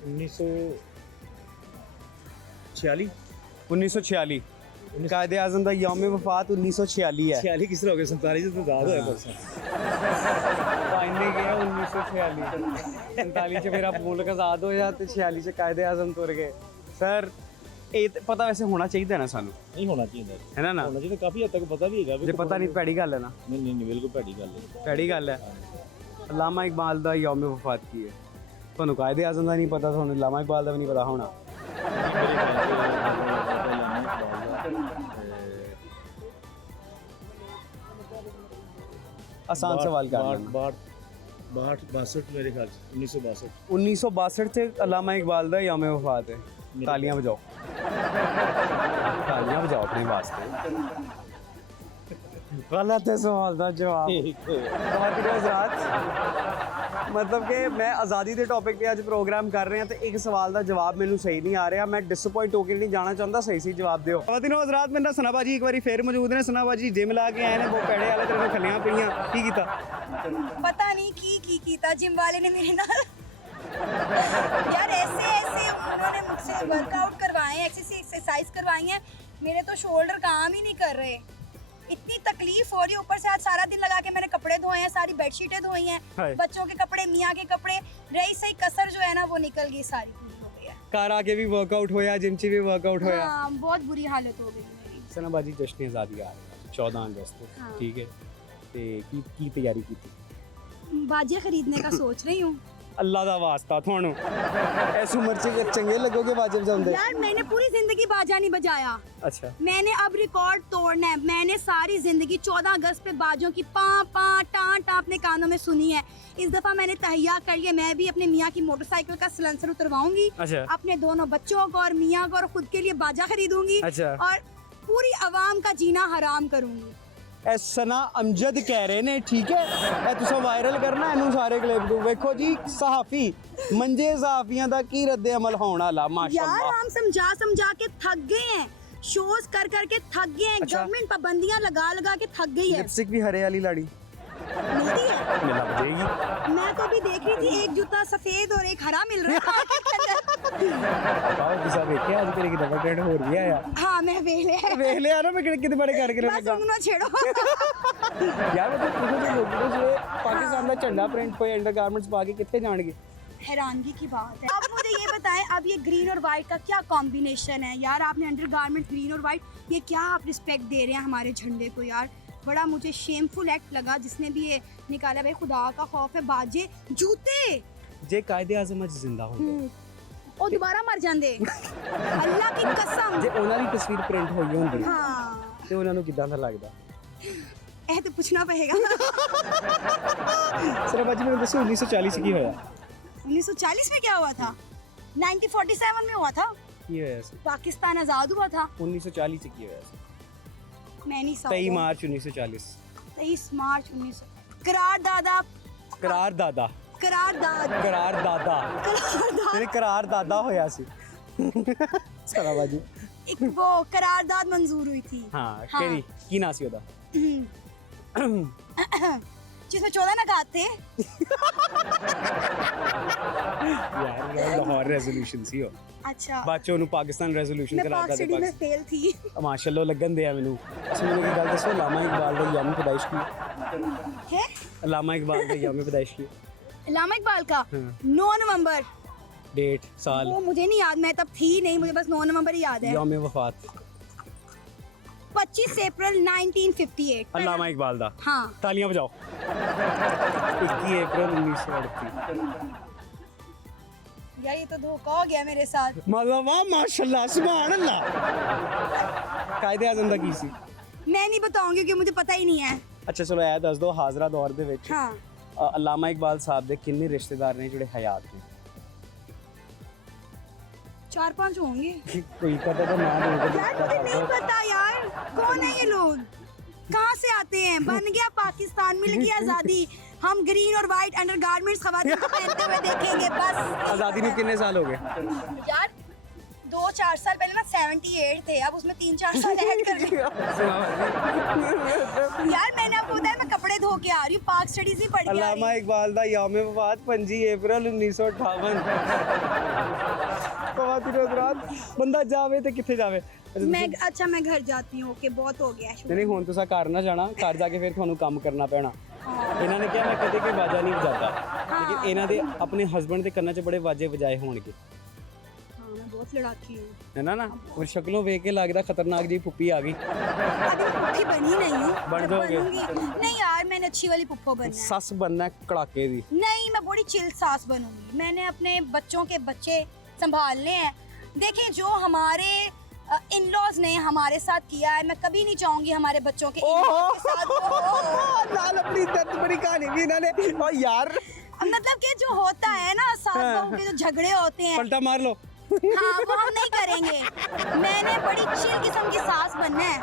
उन्नीस सौ 46 1946 ਕਾਇਦੇ ਆਜ਼ਮ ਦਾ ਯੌਮ ਵਫਾਤ 1946 ਹੈ। 46 किस तरह हो गया 47 से तो आजाद होया परसों। ਪਾਇਨੇ ਗਿਆ 1946 47 ਚ ਮੇਰਾ ਮੁਲਕ ਆਜ਼ਾਦ ਹੋਇਆ ਤੇ 46 ਚ ਕਾਇਦੇ ਆਜ਼ਮ ਤੁਰ ਗਏ। ਸਰ ਇਹ ਤਾਂ ਪਤਾ ਵੈਸੇ ਹੋਣਾ ਚਾਹੀਦਾ ਨਾ ਸਾਨੂੰ नहीं होना चाहिए ਹੈ ਨਾ होना चाहिए काफी हद तक पता भी है ਜੇ ਪਤਾ ਨਹੀਂ ਭੈੜੀ ਗੱਲ ਹੈ ਨਾ नहीं नहीं नहीं बिल्कुल भैड़ी गल है। ਭੈੜੀ ਗੱਲ ਹੈ। ਅਲਾਮਾ ਇਕਬਾਲ ਦਾ ਯੌਮ ਵਫਾਤ ਕੀ ਹੈ? ਤੁਹਾਨੂੰ ਕਾਇਦੇ ਆਜ਼ਮ ਦਾ ਨਹੀਂ ਪਤਾ ਤੁਹਾਨੂੰ ਅਲਾਮਾ ਇਕਬਾਲ ਦਾ ਵੀ ਨਹੀਂ ਪਤਾ ਹੋਣਾ। ਆਸਾਨ ਸਵਾਲ ਕਰ ਲੈਣਾ। 62 मेरे ख्याल से 1962 1962 ਚ ਅਲਾਮਾ ਇਕਬਾਲ ਦਾ ਯੌਮ ਵਫਾਤ ਹੈ। ਤਾਲੀਆਂ ਵਜਾਓ ਤਾਲੀਆਂ ਵਜਾਓ ਆਪਣੇ ਵਾਸਤੇ। ਗਲਤ ਹੈ ਸਵਾਲ ਦਾ ਜਵਾਬ। ਬਹੁਤ ਹਜ਼ਰਤ मतलब कि मैं आज़ादी के टॉपिक पे आज प्रोग्राम कर रहे हैं तो एक सवाल का जवाब मैंने सही नहीं आ रहा। मैं डिसअपॉइंट होकर नहीं जाना चाहता। सही जवाब दिओ। खवातीनो हज़रात मेरे सना भाजी एक बार फिर मौजूद ने। सना भाजी जिम ला के आए ने बहुत पैड़े वाले तेरे खलियां पईयां की कीता? पता नहीं की कीता जिम वाले ने मेरे नाल यार ऐसे उन्होंने मुझसे वर्कआउट करवाए हैं एक्सरसाइज करवाई है। मेरे तो शोल्डर काम ही नहीं कर रहे। इतनी तकलीफ हो रही है। ऊपर से आज सारा दिन लगा के मैंने कपड़े धोए हैं सारी बेडशीटें धोई हैं बच्चों के कपड़े मियाँ के कपड़े रही सही कसर जो है ना वो निकल गई सारी पूरी हो गई है। घर आके भी वर्कआउट होया जिम च भी वर्कआउट होया। हाँ बहुत बुरी हालत हो गई मेरी। सना भाजी जश्न आज़ादी आ रहा है 14 अगस्त हाँ। ठीक है ते की तैयारी की थी? बाजे खरीदने का सोच रही हूँ। अल्लाह दा वास्ता थानू इस उम्र च चंगे लगोगे बाजे बजाउंदे? यार मैंने पूरी जिंदगी बाजा नहीं बजाया। अच्छा मैंने अब रिकॉर्ड तोड़ना है। मैंने सारी जिंदगी 14 अगस्त पे बाजों की पा पा टां टां अपने कानों में सुनी है। इस दफा मैंने तहैया कर लिया मैं भी अपने मियाँ की मोटरसाइकिल का सिलेंसर उतरवाऊंगी। अच्छा अपने दोनों बच्चों को और मियाँ को और खुद के लिए बाजा खरीदूंगी। अच्छा और पूरी आवाम का जीना हराम करूंगी। ਇਹ ਸਨਾ ਅਮਜਦ ਕਹਿ ਰਹੇ ਨੇ ਠੀਕ ਹੈ। ਇਹ ਤੁਸੀਂ ਵਾਇਰਲ ਕਰਨਾ ਇਹਨੂੰ ਸਾਰੇ ਕਲਿੱਪ ਨੂੰ ਵੇਖੋ ਜੀ। ਸਹਾਫੀ ਮੰਜੇ ਸਹਾਫੀਆਂ ਦਾ ਕੀ ਰੱਦ ਅਮਲ ਹੋਣ ਵਾਲਾ यार ਮਾਸ਼ਾਅੱਲਾ। हम समझा के थक गए हैं। शोज कर के थक गए हैं। अच्छा। गवर्नमेंट पाबंदियां लगा के थक गई है। ਲਿਪਸਟਿਕ ਵੀ ਹਰੇ ਵਾਲੀ ਲਾੜੀ नहीं मिलती है? मिलना पड़ेगी। मैं तो अभी देख रही थी एक जूता सफेद और एक हरा मिल रहा है मार्केट के अंदर। आओ किसा देखे आज तेरे की डबल ट्रेंड हो रही है यार। हाँ मैं वेले देख ले यार मैं कितने बड़े करके बस उन्होंने छेड़ो। यार मतलब तुझे जो लोग जो पाकिस्तान का झंडा प्रिंट पे अंडरगारमेंट्स पा के कितने जाणगे। हैरानगी की बात है। अब मुझे ये बताएं, अब ये ग्रीन और वाइट का क्या कॉम्बिनेशन है यार? आपने अंडरगारमेंट ग्रीन और वाइट, ये क्या आप रिस्पेक्ट दे रहे हैं हमारे झंडे को यार? बड़ा मुझे शेमफुल एक्ट लगा जिसने भी ये निकाला। भाई खुदा का खौफ है, बाजे जूते जे कायदे आज़म अज जिंदा होंगे ਉਹ ਦੁਬਾਰਾ ਮਰ ਜਾਂਦੇ ਅੱਲਾ की कसम। ਜੇ ਉਹਨਾਂ ਦੀ ਤਸਵੀਰ ਪ੍ਰਿੰਟ ਹੋਈ ਹੁੰਦੀ हाँ ਤੇ ਉਹਨਾਂ ਨੂੰ ਕਿਦਾਂ ਦਾ ਲੱਗਦਾ। ਇਹ तो पूछना पड़ेगा। ਸਿਰਫ ਅੱਜ ਮੈਨੂੰ ਦੱਸੋ 1940 ਚ ਕੀ ਹੋਇਆ। 1940 में क्या हुआ था? 1947 में हुआ था, ਕੀ ਹੋਇਆ ਸੀ पाकिस्तान आज़ाद हुआ था। 1940 ਚ ਕੀ ਹੋਇਆ ਸੀ। मैं नहीं 23 ਮਾਰਚ 1940 23 मार्च 1900 करारदादा ਕਰਾਰਦਾਦਾ करारदाद ਕਰਾਰਦਾਦਾ करारदाद ਤੇਰੇ ਕਰਾਰਦਾਦਾ ਹੋਇਆ ਸੀ। ਸਾਰਾ ਬਾਜੀ एक वो करारदाद मंजूर हुई थी। ਹਾਂ हाँ। ਕਿਹੜੀ ਕੀ ਨਾਂ ਸੀ ਉਹਦਾ। जिसमें 14 नकात थे। ਯਾਰ ਇਹ ਲਾਹੌਰ ਰੈਜ਼ੋਲੂਸ਼ਨ ਸੀ ਉਹ। अच्छा ਬਾਅਦ ਚ ਉਹਨੂੰ ਪਾਕਿਸਤਾਨ ਰੈਜ਼ੋਲੂਸ਼ਨ मैं ਕਰਾ पाक ਦਿੱਤਾ सिटी में ਤੇ फेल थी। ਮਾਸ਼ਾਅੱਲਾ ਲੱਗਣ ਦਿਆ ਮੈਨੂੰ। ਅੱਛਾ ਮੈਨੂੰ ਇੱਕ ਗੱਲ ਦੱਸੋ ਲਾਮਾ ਇਕਬਾਲ ਦਾ ਯੌਮ ਪੈਦਾਇਸ਼ ਕੀ है ਲਾਮਾ ਇਕਬਾਲ ਦਾ ਯੌਮ ਪੈਦਾਇਸ਼ ਕੀ लामा इकबाल का हाँ। 9 नवंबर। डेट साल वो मुझे नहीं याद, मैं तब थी नहीं, मुझे बस 9 नवंबर ही याद है। यौम वफात 25 अप्रैल 1958। अल्लामा इकबाल दा। हाँ तालियां बजाओ। 21 अप्रैल 1938। यार ये तो धोखा हो गया मेरे साथ। मतलब वाह माशाल्लाह सुभान अल्लाह। कायदे आज़म दा की सी। मैं नहीं बताऊंगी क्योंकि मुझे पता ही नहीं है। अच्छा चलो ਇਹ ਦੱਸ ਦਿਓ ਹਾਜ਼ਰਾ ਦੌਰ ਦੇ ਵਿੱਚ हाँ ਅਲਾਮਾ ਇਕਬਾਲ ਸਾਹਿਬ ਦੇ ਕਿੰਨੇ ਰਿਸ਼ਤੇਦਾਰ ਨੇ ਜਿਹੜੇ ਹਯਾਤ ਨੇ। 4-5 होंगे ਕੋਈ ਪਤਾ ਤਾਂ ਨਾ यार, मुझे नहीं पता यार कौन है ये लोग, कहाँ से आते हैं। बन गया पाकिस्तान, मिल गई आज़ादी, हम ग्रीन और वाइट अंडरगारमेंट्स खवातीन को पहनते हुए देखेंगे बस। आज़ादी ਨੂੰ ਕਿੰਨੇ ਸਾਲ ਹੋ गए। यार 2-4 साल पहले ना 78 थे, अब उसमें 3-4 साल ऐड कर दिए। यार मैंने आपको बताया मैं कपड़े धो के आ रही हूँ, पाक स्टडीज ही पढ़ के आ अलामा रही इकबाल दा यौम वफात 25 अप्रैल 1958। ख़वातीन हज़रात ਬੰਦਾ ਜਾਵੇ ਤੇ ਕਿੱਥੇ ਜਾਵੇ। हूँ। मैं अच्छा मैं घर जाती हूँ। ओके बहुत हो गया ਨਹੀਂ ਹੁਣ ਤੁਸੀਂ ਘਰ ਨਾ ਜਾਣਾ, ਘਰ ਜਾ ਕੇ ਫਿਰ ਤੁਹਾਨੂੰ ਕੰਮ ਕਰਨਾ ਪੈਣਾ। ਇਹਨਾਂ ਨੇ ਕਿਹਾ ਮੈਂ ਕਦੇ ਕੋਈ ਵਾਜਾ ਨਹੀਂ ਵਜਾਦਾ, ਲੇਕਿਨ ਇਹਨਾਂ ਦੇ ਆਪਣੇ ਹਸਬੰਡ ਦੇ ਕੰਨਾਂ 'ਚ ਬੜੇ ਵਾਜੇ ਵਜਾਏ ਹੋਣਗੇ। हाँ मैं बहुत लड़ाकी हूँ। है ना और शक्लों ਵੇਖ ਕੇ ਲੱਗਦਾ खतरनाक जी पुप्पी आ गई। अभी मैं पुप्पी बनी नहीं हूँ, बन मैं जाओगे। बनूंगी। नहीं यार मैंने अच्छी वाली पुप्पो बनना है। सस बनना कड़ाके दी। नहीं मैं बड़ी चिल सास बनूंगी। मैंने अपने बच्चों के बच्चे संभालने हैं। देखें जो हमारे इन लॉज ने हमारे साथ किया है, मैं कभी नहीं चाहूंगी हमारे बच्चों के in-laws के साथ हो। लाल अपनी दर्द भरी कहानी भी इन्होंने। ओ यार मतलब कि जो होता है ना सास बहू के जो झगड़े होते हैं, पलटा मार लो। हाँ वो हम नहीं करेंगे। मैंने बड़ी चिल किस्म की सास बनना है।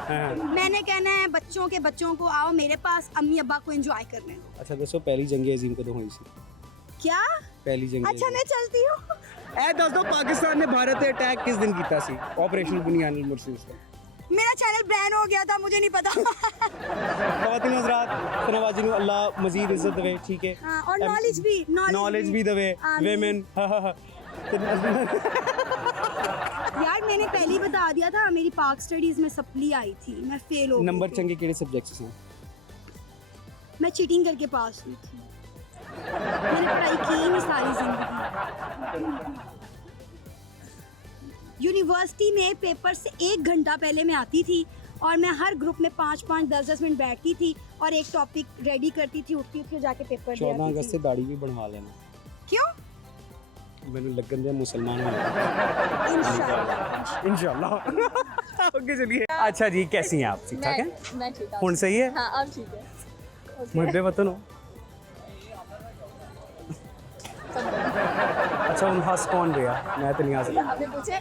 मैंने कहना है बच्चों को आओ मेरे पास, अम्मी अब्बा को एंजॉय करने दो। अच्छा दसो पहली जंग अजीम कदों हुई सी। क्या? पहली जंग अच्छा मैं चलती हूँ। ए दस दो पाकिस्तान ने भारत पे अटैक किस दिन कीता सी। ऑपरेशन बुनियान अल मुर्सिद का। मेरा चैनल बैन हो गया था, मुझे नहीं पता। ख़वातीन हज़रात तनवाजी नु अल्लाह मजीद इज्जत देवे, ठीक है। हाँ, और नॉलेज भी नॉलेज भी देवे। आमीन। वुमेन यार मैंने पहले ही बता दिया था, मेरी पाक स्टडीज में सप्ली आई थी, मैं फेल हो गई नंबर थी। चंगे केड़े सब्जेक्ट्स हैं। मैं चीटिंग करके पास हुई थी। मैंने पढ़ाई की ही नहीं सारी जिंदगी। यूनिवर्सिटी में पेपर से 1 घंटा पहले मैं आती थी और मैं हर ग्रुप में 5-5, 10-10 मिनट बैठती थी और एक टॉपिक रेडी करती थी, उठती थी जाके पेपर 14 देती अगस्त से थी। दाढ़ी भी बनवा लेना। क्यों? मैंने लगन दिया मुसलमान हो इंशाल्लाह। इंशाल्लाह। ओके चलिए। अच्छा जी कैसी हैं आप, ठीक ठाक हैं? मैं ठीक हूँ। हुन सही है। हाँ अब ठीक है। मुहब्बे वतन हो। अच्छा उन हंस कौन गया, मैं तो नहीं हंस रहा। आपने पूछे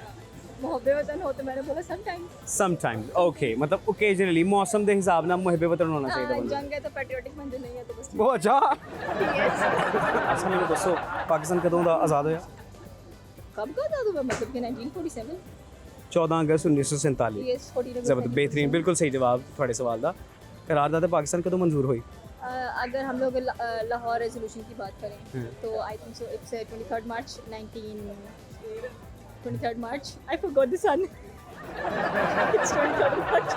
मोहब्बे वतन हो तो मैंने बोला समटाइम्स। समटाइम्स ओके, मतलब ओकेजनली मौसम के हिसाब ना मुहब्बे वतन होना चाहिए हाँ बंदा। जंग है तो पैट्रियोटिक मंजर नहीं है तो बस वो अच्छा। yes। अच्छा मैंने दसो पाकिस्तान कदों दा आज़ाद होया। कब का था तो मतलब कि 1947 14 अगस्त 1947। yes 14 जबरदस्त बेहतरीन बिल्कुल सही जवाब थोड़े सवाल दा। करारदाद पाकिस्तान कदों मंजूर हुई। अगर हम लोग लाहौर रेजोल्यूशन की बात करें तो I think so it's 23rd March 23rd March I forgot the sun it's 23rd March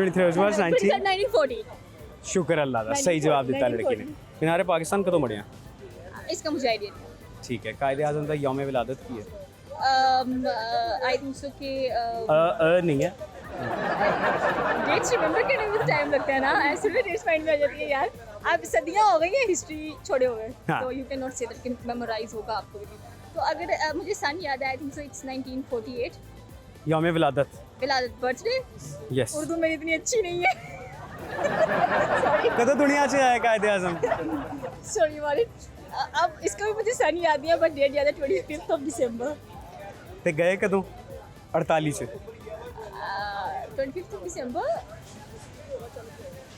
23 March 1940 शुक्र अल्लाह का सही जवाब दिता लड़की ने। मीनार पाकिस्तान कदों बढ़िया? इसका मुझे आइडिया नहीं ठीक है। कायदे आज़म का यौम विलादत की है? आई थिंक सो कि नहीं है। डेट्स रिमेंबर करने में टाइम लगता है ना, ऐसे भी डेट्स माइंड में आ जाती है यार। अब सदियां हो गई हैं, हिस्ट्री छोड़े हुए, हाँ। तो you can not say that कि मेमोराइज होगा आपको भी। तो अगर मुझे सन याद है, आई थिंक सो इट्स 1948 यौम विलादत। विलादत बर्थडे। यस। उर्दू मेरी इतनी अच्छी नहीं है। कदों दुनिया से आया कायदे आज़म? सॉरी वालिद। अब इसका भी मुझे सन याद नहीं है, बट डेट याद है 25th of December। ते गए कदों? 48 25th of December।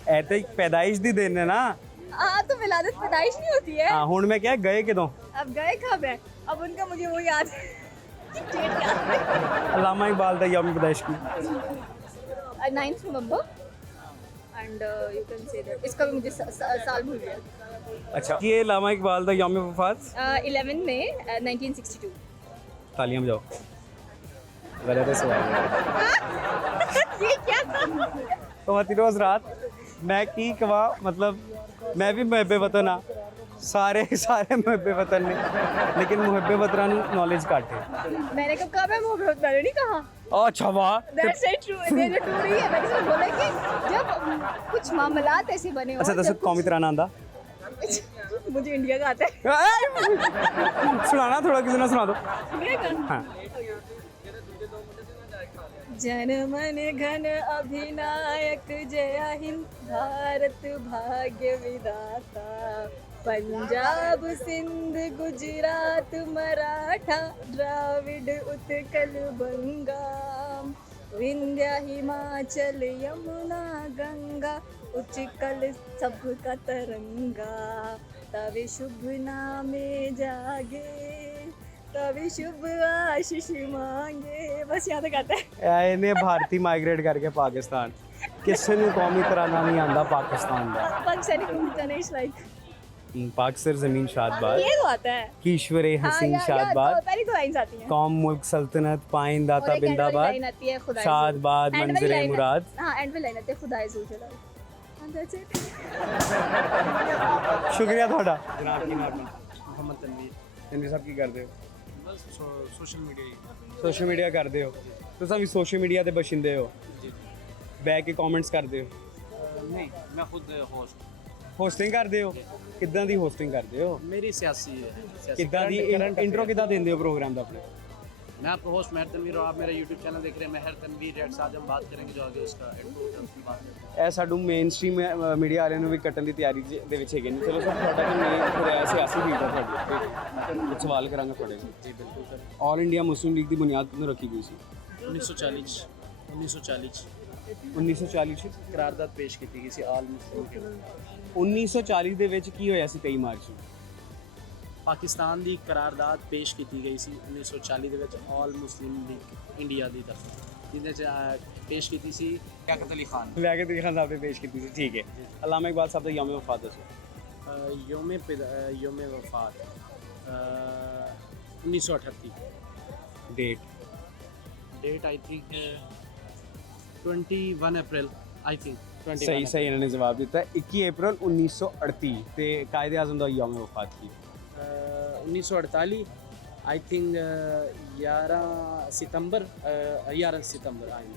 ऐ ते पैदाइश दी दिन है ना। हाँ तो विलादत पैदाइश नहीं होती है। हाँ हुण मैं क्या गए कदों? अब गए कब है? अब उनका मुझे वो याद है। डेट याद है। अल्लामा इकबाल दा यौम पैदाइश की 9th November and you can say that इसका भी मुझे साल भूल गया। अच्छा ये अल्लामा इकबाल दा यौम वफात 11 मई 1962। तालियां बजाओ। गलत है सवाल। ये क्या था? ख़वातीनो हज़रात मैं की कवा मतलब मैं भी मुहब्बे वतन हाँ, सारे मुहब्बे वतन ने, लेकिन मुहब्बे वतन नॉलेज घट है। मैंने कब कहा? मैं मैंने नहीं कहा। अच्छा वाह। दैट्स सही ट्रू, ये ट्रू रही है। मैंने सिर्फ बोला कि जब कुछ मामलात ऐसे बने हो। अच्छा दसो कौमी तराना आंदा? मुझे इंडिया का आता है। सुनाना थोड़ा किसी ने सुना दो। इंडिया का? हाँ। जन मन घन अभिनायक जय हिंद भारत भाग्य विधाता, पंजाब सिंध गुजरात मराठा द्राविड उत्कल बंगा, विंध्या हिमाचल यमुना गंगा, उच्चकल सबका तरंगा, तवे शुभ नामे जागे, तभी शुभ आशीष मांगे। बस यहाँ तक आता है। इन्हें भारती माइग्रेट करके पाकिस्तान किसी ਨੂੰ कौमी तराना नहीं आंदा पाकिस्तान ਦਾ। पाकिस्तानी कम्युनिटी इज लाइक पाक सर जमीन शादबाद, ये तो आता है। कीश्वरे हसीन शादबाद, पहली तो लाइंस आती हैं। कौम मुल्क सल्तनत पाइन दाता और एक end वाली बिंदाबाद, लाइन आती है खुदा शादबाद मंजरे मुराद। हाँ एंड में लाइन आती है खुदा जुल जलाल। And that's it। शुक्रिया थोड़ा जनाब की नाम मोहम्मद तनवीर। तनवीर साहब की करते हो? ਬਸ ਸੋਸ਼ਲ ਮੀਡੀਆ ਹੀ सोशल मीडिया करते हो? तुम भी सोशल मीडिया के बशिंदे हो? बैठ के कमेंट्स करते हो? ਨਹੀਂ ਮੈਂ ਖੁਦ ਹੋਸਟ होस्टिंग करते हो? किद्दां दी होस्टिंग करते हो? ਮੇਰੀ ਸਿਆਸੀ ਹੈ किद्दां दी इंट्रो किद्दां देंदे हो प्रोग्राम दा अपने? मैं आपका होस्ट महर तनवीर और आप मेरा यूट्यूब चैनल देख रहे हैं महर तनवीर रेट्स। आज हम बात करेंगे जो आगे उसका इंट्रो बात करते हैं। ਇਹ ਸਾਨੂੰ ਮੇਨ ਸਟ੍ਰੀਮ ਮੀਡੀਆ ਵਾਲਿਆਂ ਨੂੰ ਵੀ ਕੱਟਣ ਦੀ ਤਿਆਰੀ ਦੇ ਵਿੱਚ ਹੈਗੇ ਨੇ। ਚਲੋ ਸਰ ਤੁਹਾਡਾ ਤਾਂ ਮੇਨ ਸਿਆਸੀ ਫੀਲਡ ਹੈ ਤੁਹਾਡੀ, ਕੁਝ ਸਵਾਲ ਕਰਾਂਗਾ ਤੁਹਾਡੇ ਤੋਂ। जी बिल्कुल sir. All India Muslim League ਦੀ ਬੁਨਿਆਦ ਕਿਉਂ ਰੱਖੀ ਗਈ ਸੀ? 1940 1940 ਚ करारदाद पेश की गई थी आल मुस्लिम के 1940 ਦੇ ਵਿੱਚ ਕੀ ਹੋਇਆ ਸੀ 23 ਮਾਰਚ ਨੂੰ? पाकिस्तान ਦੀ करारदाद पेश की गई ਸੀ 1940 ਦੇ ਵਿੱਚ ਆਲ ਮੁਸਲਿਮ ਲੀਗ ਇੰਡੀਆ ਦੀ ਤਰਫ, ਜਿਹਦੇ ਚ पेश की ਸੀ ਲਿਆਕਤ ਅਲੀ ਖਾਨ। ਲਿਆਕਤ ਅਲੀ ਖਾਨ ਸਾਹਿਬ ਨੇ ਪੇਸ਼ ਕੀਤੀ ਸੀ। ਠੀਕ ਹੈ। ਅਲਾਮਾ ਇਕਬਾਲ ਸਾਹਿਬ ਦਾ ਯੌਮ ਵਫਾਤ ਦੱਸੋ। योम वफात 1938। Date date I think 21 April I think सही सही इन्होंने जवाब दिता है 21 अप्रैल 1938 ਤੇ ਕਾਇਦੇ ਆਜ਼ਮ ਦਾ ਯੌਮ ਵਫਾਤ ਕੀ? 1948 आई थिंक 11 सितंबर आई।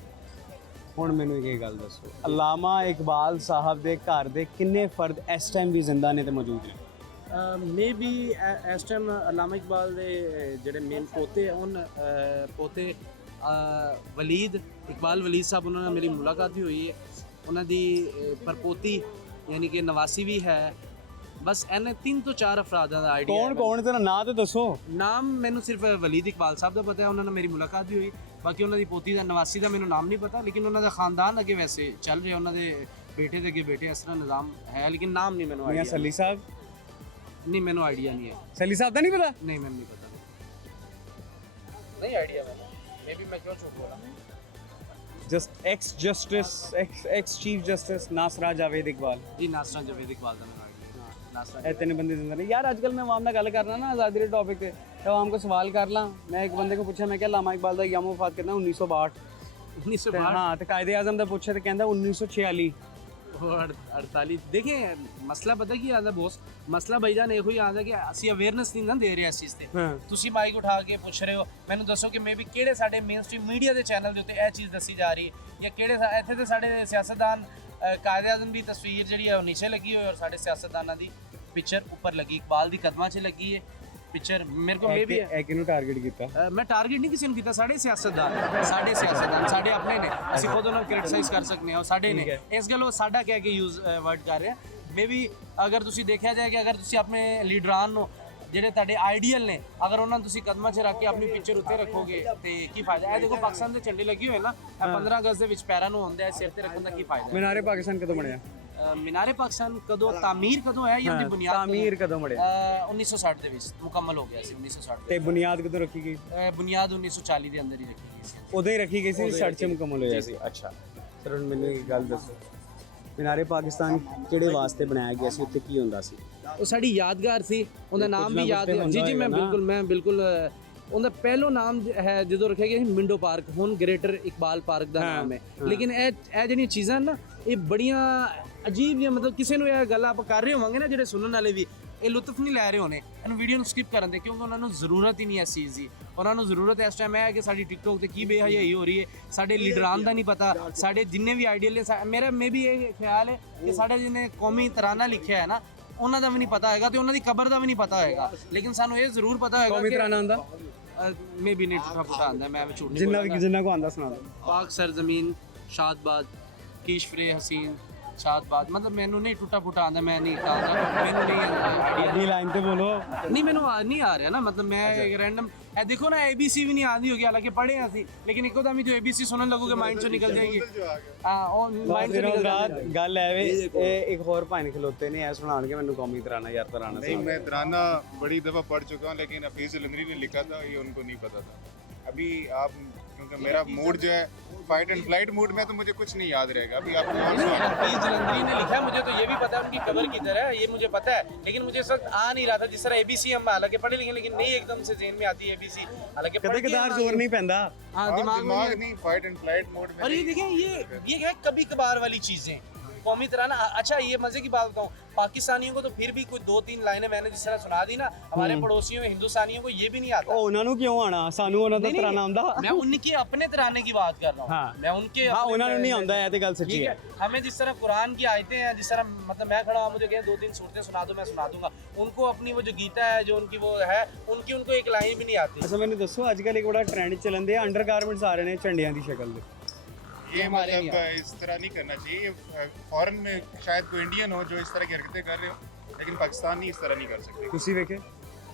ਹੁਣ ਮੈਨੂੰ ਇਹ ਗੱਲ ਦੱਸੋ ਅਲਾਮਾ ਇਕਬਾਲ ਸਾਹਿਬ ਦੇ ਘਰ ਦੇ ਕਿੰਨੇ ਫਰਦ ਇਸ ਟਾਈਮ ਵੀ ਜ਼ਿੰਦਾ ਨੇ ਤੇ ਮੌਜੂਦ ਨੇ? मे बी इस टाइम अलामा इकबाल दे जेह्ड़े मेन पोते उन पोते वलीद इकबाल वलीद साहब उन्होंने मेरी मुलाकात भी हुई है। उन्होंने परपोती यानी कि नवासी भी है। बस इन्हें 3 ਤੋਂ 4 अफराद का आइडिया ਕੌਣ ਕੌਣ ਤੇਰਾ ਨਾਂ ਤੇ ਦੱਸੋ। नाम मैंने सिर्फ वलीद इकबाल साहब का पता है, उन्होंने मेरी मुलाकात भी हुई। बाकी उन्होंने पोती का नवासी का मैंने नाम नहीं पता, लेकिन उन्होंने खानदान अगे वैसे चल रहे, उन्होंने बेटे दे अगे बेटे इस तरह निज़ाम है, लेकिन नाम नहीं मैंने मियां सली साहब नहीं मैंने आइडिया नहीं है। सली साहब का नहीं पता? नहीं मैंने नहीं पता, नहीं आइडिया मैंने। मे बी मैं क्यों झूठ बोला। Just ex justice ex chief justice Nasira Javed Iqbal ji Nasira Javed Iqbal ਦਾ ਨਾਮ ਹੈ ਨਾਸਰਾ ਇਹ ਤਿੰਨ ਬੰਦੇ ਜ਼ਿੰਦਾ ਨੇ ਯਾਰ ਅੱਜਕੱਲ ਮੈਂ ਆਵਾਮ ਨਾਲ ਗੱਲ ਕਰਨਾ ਨਾ ਆਜ਼ਾਦੀ ਦੇ ਟੌਪਿਕ ਤੇ ਆਵਾਮ को सवाल कर ला मैं एक बंदे को पूछा मैं क्या लामा इकबाल ਦਾ ਯਮ ਵਫਾਤ ਕਿੰਨਾ 1962 1962 ਹਾਂ ਤੇ ਕਾਇਦੇ ਆਜ਼ਮ ਦਾ ਪੁੱਛੇ ਤੇ ਕਹਿੰਦਾ 1946 और 48 देखें मसला पता की आता बॉस ਮਸਲਾ ਭਾਈਜਾਨ ਇਹੋ ਹੀ ਆਉਂਦਾ ਕਿ ਅਸੀਂ ਅਵੇਅਰਨੈਸ ਨਹੀਂ ਨਾ ਦੇ ਰਹੇ ਇਸ ਚੀਜ਼ ਤੇ ਹਾਂ ਤੁਸੀਂ ਮਾਈਕ ਉਠਾ ਕੇ ਪੁੱਛ ਰਹੇ ਹੋ ਮੈਨੂੰ ਦੱਸੋ ਕਿ ਮੇਬੀ ਕਿਹੜੇ ਸਾਡੇ ਮੇਨਸਟ੍ਰੀਮ ਮੀਡੀਆ ਦੇ ਚੈਨਲ ਦੇ ਉੱਤੇ ਇਹ ਚੀਜ਼ ਦੱਸੀ ਜਾ ਰਹੀ ਹੈ ਜਾਂ ਕਿਹੜੇ ਇੱਥੇ ਤੇ ਸਾਡੇ ਸਿਆਸਤਦਾਨ ਕਾਇਦੇ ਆਜ਼ਮ ਦੀ ਤਸਵੀਰ ਜਿਹੜੀ ਹੈ ਉਹ ਨੀਚੇ ਲੱਗੀ ਹੋਈ ਔਰ ਸਾਡੇ ਸਿਆਸਤਦਾਨਾਂ ਦੀ ਪਿਕਚਰ ਉੱਪਰ ਲੱਗੀ ਇਕਬਾਲ ਦੀ ਕਦਮਾਂ 'ਚ ਲੱਗੀ ਹੈ ਪਿਕਚਰ ਮੇਰੇ ਕੋਲ ਮੇਬੀ ਇਹ ਕਿਹਨੂੰ ਟਾਰਗੇਟ ਕੀਤਾ ਮੈਂ ਟਾਰਗੇਟ ਨਹੀਂ ਕਿਸੇ ਨੂੰ ਕੀਤਾ ਸਾਡੇ ਸਿਆਸਤਦਾਨ ਸਾਡੇ ਆਪਣੇ ਨੇ ਅਸੀਂ ਖੁਦ ਉਹਨਾਂ ਨੂੰ ਕ੍ਰਿਟਿਸਾਈਜ਼ ਕਰ ਸਕਦੇ ਹਾਂ ਉਹ ਸਾਡੇ ਨੇ ਇਸ ਗੱਲ ਉਹ ਸਾਡਾ ਕਹਿ ਕੇ ਯੂਜ਼ ਵਰਡ ਕਰ ਰਹੇ ਮੇਬੀ ਅਗਰ ਤੁਸੀਂ ਦੇਖਿਆ ਜਾਏ ਕਿ ਅਗਰ ਤੁਸੀਂ ਆਪਣੇ ਲੀਡਰਾਂ ਨੂੰ ਜਿਹੜੇ ਤੁਹਾਡੇ ਆਈਡੀਅਲ ਨੇ ਅਗਰ ਉਹਨਾਂ ਨੂੰ ਤੁਸੀਂ ਕਦਮਾਂ 'ਚ ਰੱਖ ਕੇ ਆਪਣੀ ਪਿਕਚਰ ਉੱਤੇ ਰੱਖੋਗੇ ਤੇ ਕੀ ਫਾਇਦਾ ਇਹ ਦੇਖੋ ਪਾਕਿਸਤਾਨ ਦੇ ਝੰਡੇ ਲੱਗੇ ਹੋਏ ਨਾ ਇਹ 15 ਅਗਸਤ ਦੇ ਵਿੱਚ ਪੈਰਾਂ ਨੂੰ ਹੁੰਦਾ ਹੈ ਸਿਰ ਤੇ ਰੱਖਣ ਦਾ ਕੀ ਫਾਇਦਾ ਮੀਨਾਰੇ ਪਾਕਿਸਤਾਨ ਕਦੋਂ ਬਣਿਆ ਮੀਨਾਰੇ ਪਾਕਿਸਤਾਨ ਕਦੋਂ ਤਾਮੀਰ ਕਦੋਂ ਹੈ ਜਾਂ ਉਹਦੀ ਬੁਨਿਆਦ ਤਾਮੀਰ ਕਦੋਂ ਬਣਿਆ 1960 ਦੇ ਵਿੱਚ ਮੁਕੰਮਲ ਹੋ ਗਿਆ ਸੀ 1960 ਤੇ ਬੁਨਿਆਦ ਕਦੋਂ ਰੱਖੀ ਗਈ ਬੁਨਿਆਦ 1940 ਦੇ ਅੰਦਰ ਹੀ ਰੱਖੀ ਗਈ ਸੀ ਉਦੋਂ ਹੀ ਰੱਖੀ ਗਈ ਸੀ 60 ਚ ਮੁਕੰਮਲ ਹੋਇਆ ਸੀ ਅੱਛਾ ਸਰ ਹੁਣ ਮੈਨੂੰ ਇੱਕ ਗੱਲ ਦੱਸੋ ਮੀਨਾਰੇ ਪਾਕਿਸਤਾਨ ਕਿਹੜੇ ਵਾਸਤੇ ਬਣਾਇਆ ਗਿਆ ਸੀ ਉੱਥੇ ਕੀ ਹੁੰਦਾ ਸੀ ਉਹ ਸਾਡੀ ਯਾਦਗਾਰ ਸੀ ਉਹਦਾ ਨਾਮ ਵੀ ਯਾਦ ਹੈ ਜੀ ਮੈਂ ਬਿਲਕੁਲ ਉਹਦਾ ਪਹਿਲਾ ਨਾਮ ਹੈ ਜਦੋਂ ਰੱਖਿਆ ਗਿਆ ਸੀ ਮਿੰਡੋ ਪਾਰਕ ਹੁਣ ਗ੍ਰੇਟਰ ਇਕਬਾਲ ਪਾਰਕ ਦਾ ਨਾਮ ਹੈ ਲੇਕਿਨ ਇਹ ਜਿਹੜੀਆਂ ਚੀਜ਼ਾਂ ਨਾ ਇਹ ਬੜੀਆਂ ਅਜੀਬ ਜਿਹੀਆਂ ਮਤਲਬ ਕਿਸੇ ਨੂੰ ਇਹ ਗੱਲ ਆਪਾਂ ਕਰ ਰਹੇ ਹੋਵਾਂਗੇ ਨਾ ਜਿਹੜੇ ਸੁਣਨ ਵਾਲੇ ਵੀ ਇਹ ਲੁਤਫ ਨਹੀਂ ਲੈ ਰਹੇ ਹੋਣੇ ਇਹਨੂੰ ਵੀਡੀਓ ਨੂੰ ਸਕਿਪ ਕਰਨ ਦੇ ਕਿਉਂਕਿ ਉਹਨਾਂ ਨੂੰ ਜ਼ਰੂਰਤ ਹੀ ਨਹੀਂ ਇਸ ਚੀਜ਼ ਦੀ ਉਹਨਾਂ ਨੂੰ ਜ਼ਰੂਰਤ ਇਸ ਟਾਈਮ ਹੈ ਕਿ ਸਾਡੀ ਟਿਕਟੋਕ ਤੇ ਕੀ ਬੇਹਯਾਈ ਹੋ ਰਹੀ ਹੈ ਸਾਡੇ ਲੀਡਰਾਂ ਦਾ ਨਹੀਂ ਪਤਾ ਸਾਡੇ ਜਿੰਨੇ ਵੀ ਆਈਡੀਅਲ ਨੇ ਮੇਰਾ ਮੇਬੀ ਇਹ ਖਿਆਲ ਹੈ ਕਿ ਸਾਡੇ ਜਿਹਨੇ ਕੌਮੀ ਤਰਾਨਾ ਲਿਖਿਆ ਹੈ ਨਾ ਉਹਨਾਂ ਦਾ ਵੀ ਨਹੀਂ ਪਤਾ ਹੋਏਗਾ ਤੇ ਉਹਨਾਂ ਦੀ ਕਬਰ ਦਾ ਵੀ ਨਹੀਂ ਪਤਾ ਹੋਏਗਾ ਲੇਕਿਨ ਸਾਨੂੰ ਇਹ ਜ਼ਰੂਰ ਪਤਾ ਹੋਏਗਾ ਕੌਮੀ ਤਰਾਨਾ ਹੁੰਦਾ ਮੇਬੀ ਨਹੀਂ ਟੁੱਟਾ ਫੁੱਟਾ ਆਂਦਾ ਮੈਂ ਝੂਠ ਨਹੀਂ ਜਿੰਨਾ ਕੋ ਆਂਦਾ ਸੁਣਾ ਦੋ ਪਾਕ ਸਰਜ਼ਮੀਨ ਸ਼ਾਦਬਾਦ ਕੀਸ਼ਫਰੇ ਹਸੀਨ ਸ਼ਾਦਬਾਦ ਮਤਲਬ ਮੈਨੂੰ ਨਹੀਂ ਟੁੱਟਾ ਫੁੱਟਾ ਆਂਦਾ ਮੈਂ ਨਹੀਂ ਕਹਾਂਗਾ ਮੈਨੂੰ ਨਹੀਂ ਆਈਡੀਆ ਅਗਲੀ ਲਾਈਨ ਤੇ ਬੋਲੋ ਨਹੀਂ ਮੈਨੂੰ ਨਹੀਂ ਆ ਰਿਹਾ ਨਾ ਮਤਲਬ ਮੈਂ ਰੈਂਡਮ ਇਹ ਦੇਖੋ ਨਾ ABC ਵੀ ਨਹੀਂ ਆਉਂਦੀ ਹੋਗੀ ਹਾਲਾਂਕਿ ਪੜ੍ਹੇ ਹਾਂ ਅਸੀਂ ਲੇਕਿਨ ਇੱਕੋ ਦਮ ਜੋ ABC ਸੁਣਨ ਲੱਗੋਗੇ ਮਾਈਂਡ ਚੋਂ ਨਿਕਲ ਜਾਏਗੀ ਹਾਂ ਉਹ ਮਾਈਂਡ ਚੋਂ ਨਿਕਲ ਜਾਏਗੀ ਗੱਲ ਐਵੇਂ ਇਹ ਇੱਕ ਹੋਰ ਭਾਈ ਖਲੋਤੇ ਨੇ ਐ ਸੁਣਾਣਗੇ ਮੈਨੂੰ ਕੌਮੀ ਤਰਾਨਾ ਯਾਰ ਤਰਾਨਾ नहीं मैं तराना बड़ी दफ़ा पढ़ चुका हूँ लेकिन हफीज़ जलंधरी ने लिखा था ये उनको नहीं पता था अभी आप क्योंकि मेरा मूड जो है फाइट एंड फ्लाइट मूड में तो मुझे कुछ नहीं याद रहेगा अभी आप कौन सा हफीज जलंधरी ने लिखा है मुझे तो ये भी पता है उनकी कवर की तरह ये मुझे पता है लेकिन मुझे इस वक्त आ नहीं रहा था जिस तरह ABC हम हालांकि पढ़े लेकिन नहीं एकदम से जेन में आती है ABC हालांकि ਕਦੇ ਕਦਾਰ ਜ਼ੋਰ ਨਹੀਂ ਪੈਂਦਾ हाँ दिमाग में नहीं फाइट एंड फ्लाइट मूड में और ये देखें ये है कभी कभार वाली चीजें कौमी तराना अच्छा ये मजे की बात बताऊं पाकिस्तानियों को तो फिर भी कुछ 2-3 लाइनें मैंने जिस तरह सुना दी ना हमारे पड़ोसियों हिंदुस्तानियों को ये भी नहीं आता ਉਹ ਉਹਨਾਂ ਨੂੰ ਕਿਉਂ ਆਣਾ ਸਾਨੂੰ ਉਹਨਾਂ ਦਾ नहीं, ਤਰਾਨਾ ਆਉਂਦਾ मैं उनके अपने तराने की बात कर रहा हूँ हाँ। मैं उनके ਹਾਂ अपने ਉਹਨਾਂ ਨੂੰ ਨਹੀਂ तराने- ਆਉਂਦਾ ਇਹ ਤੇ ਗੱਲ ਸੱਚੀ ठीक ਹੈ है हमें जिस तरह कुरान की आयतें हैं जिस तरह मतलब मैं खड़ा हूँ मुझे कहें 2-3 सूरतें सुना दो मैं सुना दूंगा उनको अपनी वो जो गीता है जो उनकी वो है उनको एक लाइन भी नहीं आती ਅੱਛਾ ਮੈਨੂੰ ਦੱਸੋ ਅੱਜ ਕੱਲ ਇੱਕ ਬੜਾ ਟ੍ਰੈਂਡ ਚੱਲਣ ਦੇ ਅੰਡਰਗਾਰਮੈਂਟਸ ਆ ਰਹੇ ਨੇ ਝੰਡਿਆਂ ਦੀ ਸ਼ਕਲ ਦੇ ये मतलब इस तरह नहीं करना चाहिए फॉरेन में शायद कोई इंडियन हो जो इस तरह की हरकतें कर रहे हो लेकिन पाकिस्तानी इस तरह नहीं कर सकते ਤੁਸੀਂ ਵੇਖੇ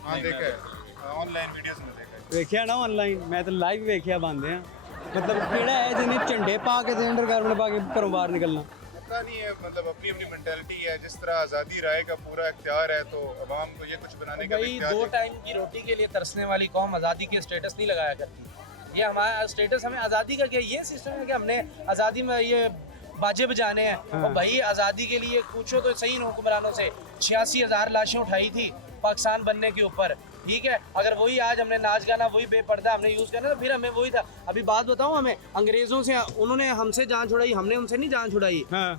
हाँ देखा है ऑनलाइन वीडियोस में देखा है ਵੇਖਿਆ ਨਾ ਆਨਲਾਈਨ ਮੈਂ ਤਾਂ ਲਾਈਵ ਵੇਖਿਆ ਬੰਦੇ ਆ ਮਤਲਬ ਕਿਹੜਾ ਹੈ ਜਿਹਨੇ ਝੰਡੇ ਪਾ ਕੇ ਤੇ ਅੰਡਰਗਾਰਮੈਂਟ ਪਾ ਕੇ ਘਰੋਂ ਬਾਹਰ ਨਿਕਲਣਾ पता नहीं है मतलब अपनी अपनी मेंटालिटी है जिस तरह आज़ादी राय का पूरा इख्तियार है तो अवाम को ये कुछ बनाने का भी भाई इख्तियार 2 है। टाइम की रोटी के लिए तरसने वाली कौम आज़ादी के स्टेटस नहीं लगाया करती ये हमारा स्टेटस हमें आज़ादी का क्या ये सिस्टम है कि हमने आज़ादी में ये बाजे बजाने हैं और भाई आज़ादी के लिए पूछो तो सही इन हुक्मरानों से 86,000 लाशें उठाई थी पाकिस्तान बनने के ऊपर ठीक है अगर वही आज हमने नाच गाना वही बेपर्दा हमने यूज़ करना तो फिर हमें वही था अभी बात बताऊँ हमें अंग्रेज़ों से उन्होंने हमसे जान छुड़ाई हमने उनसे नहीं जान छुड़ाई ਹਾਂ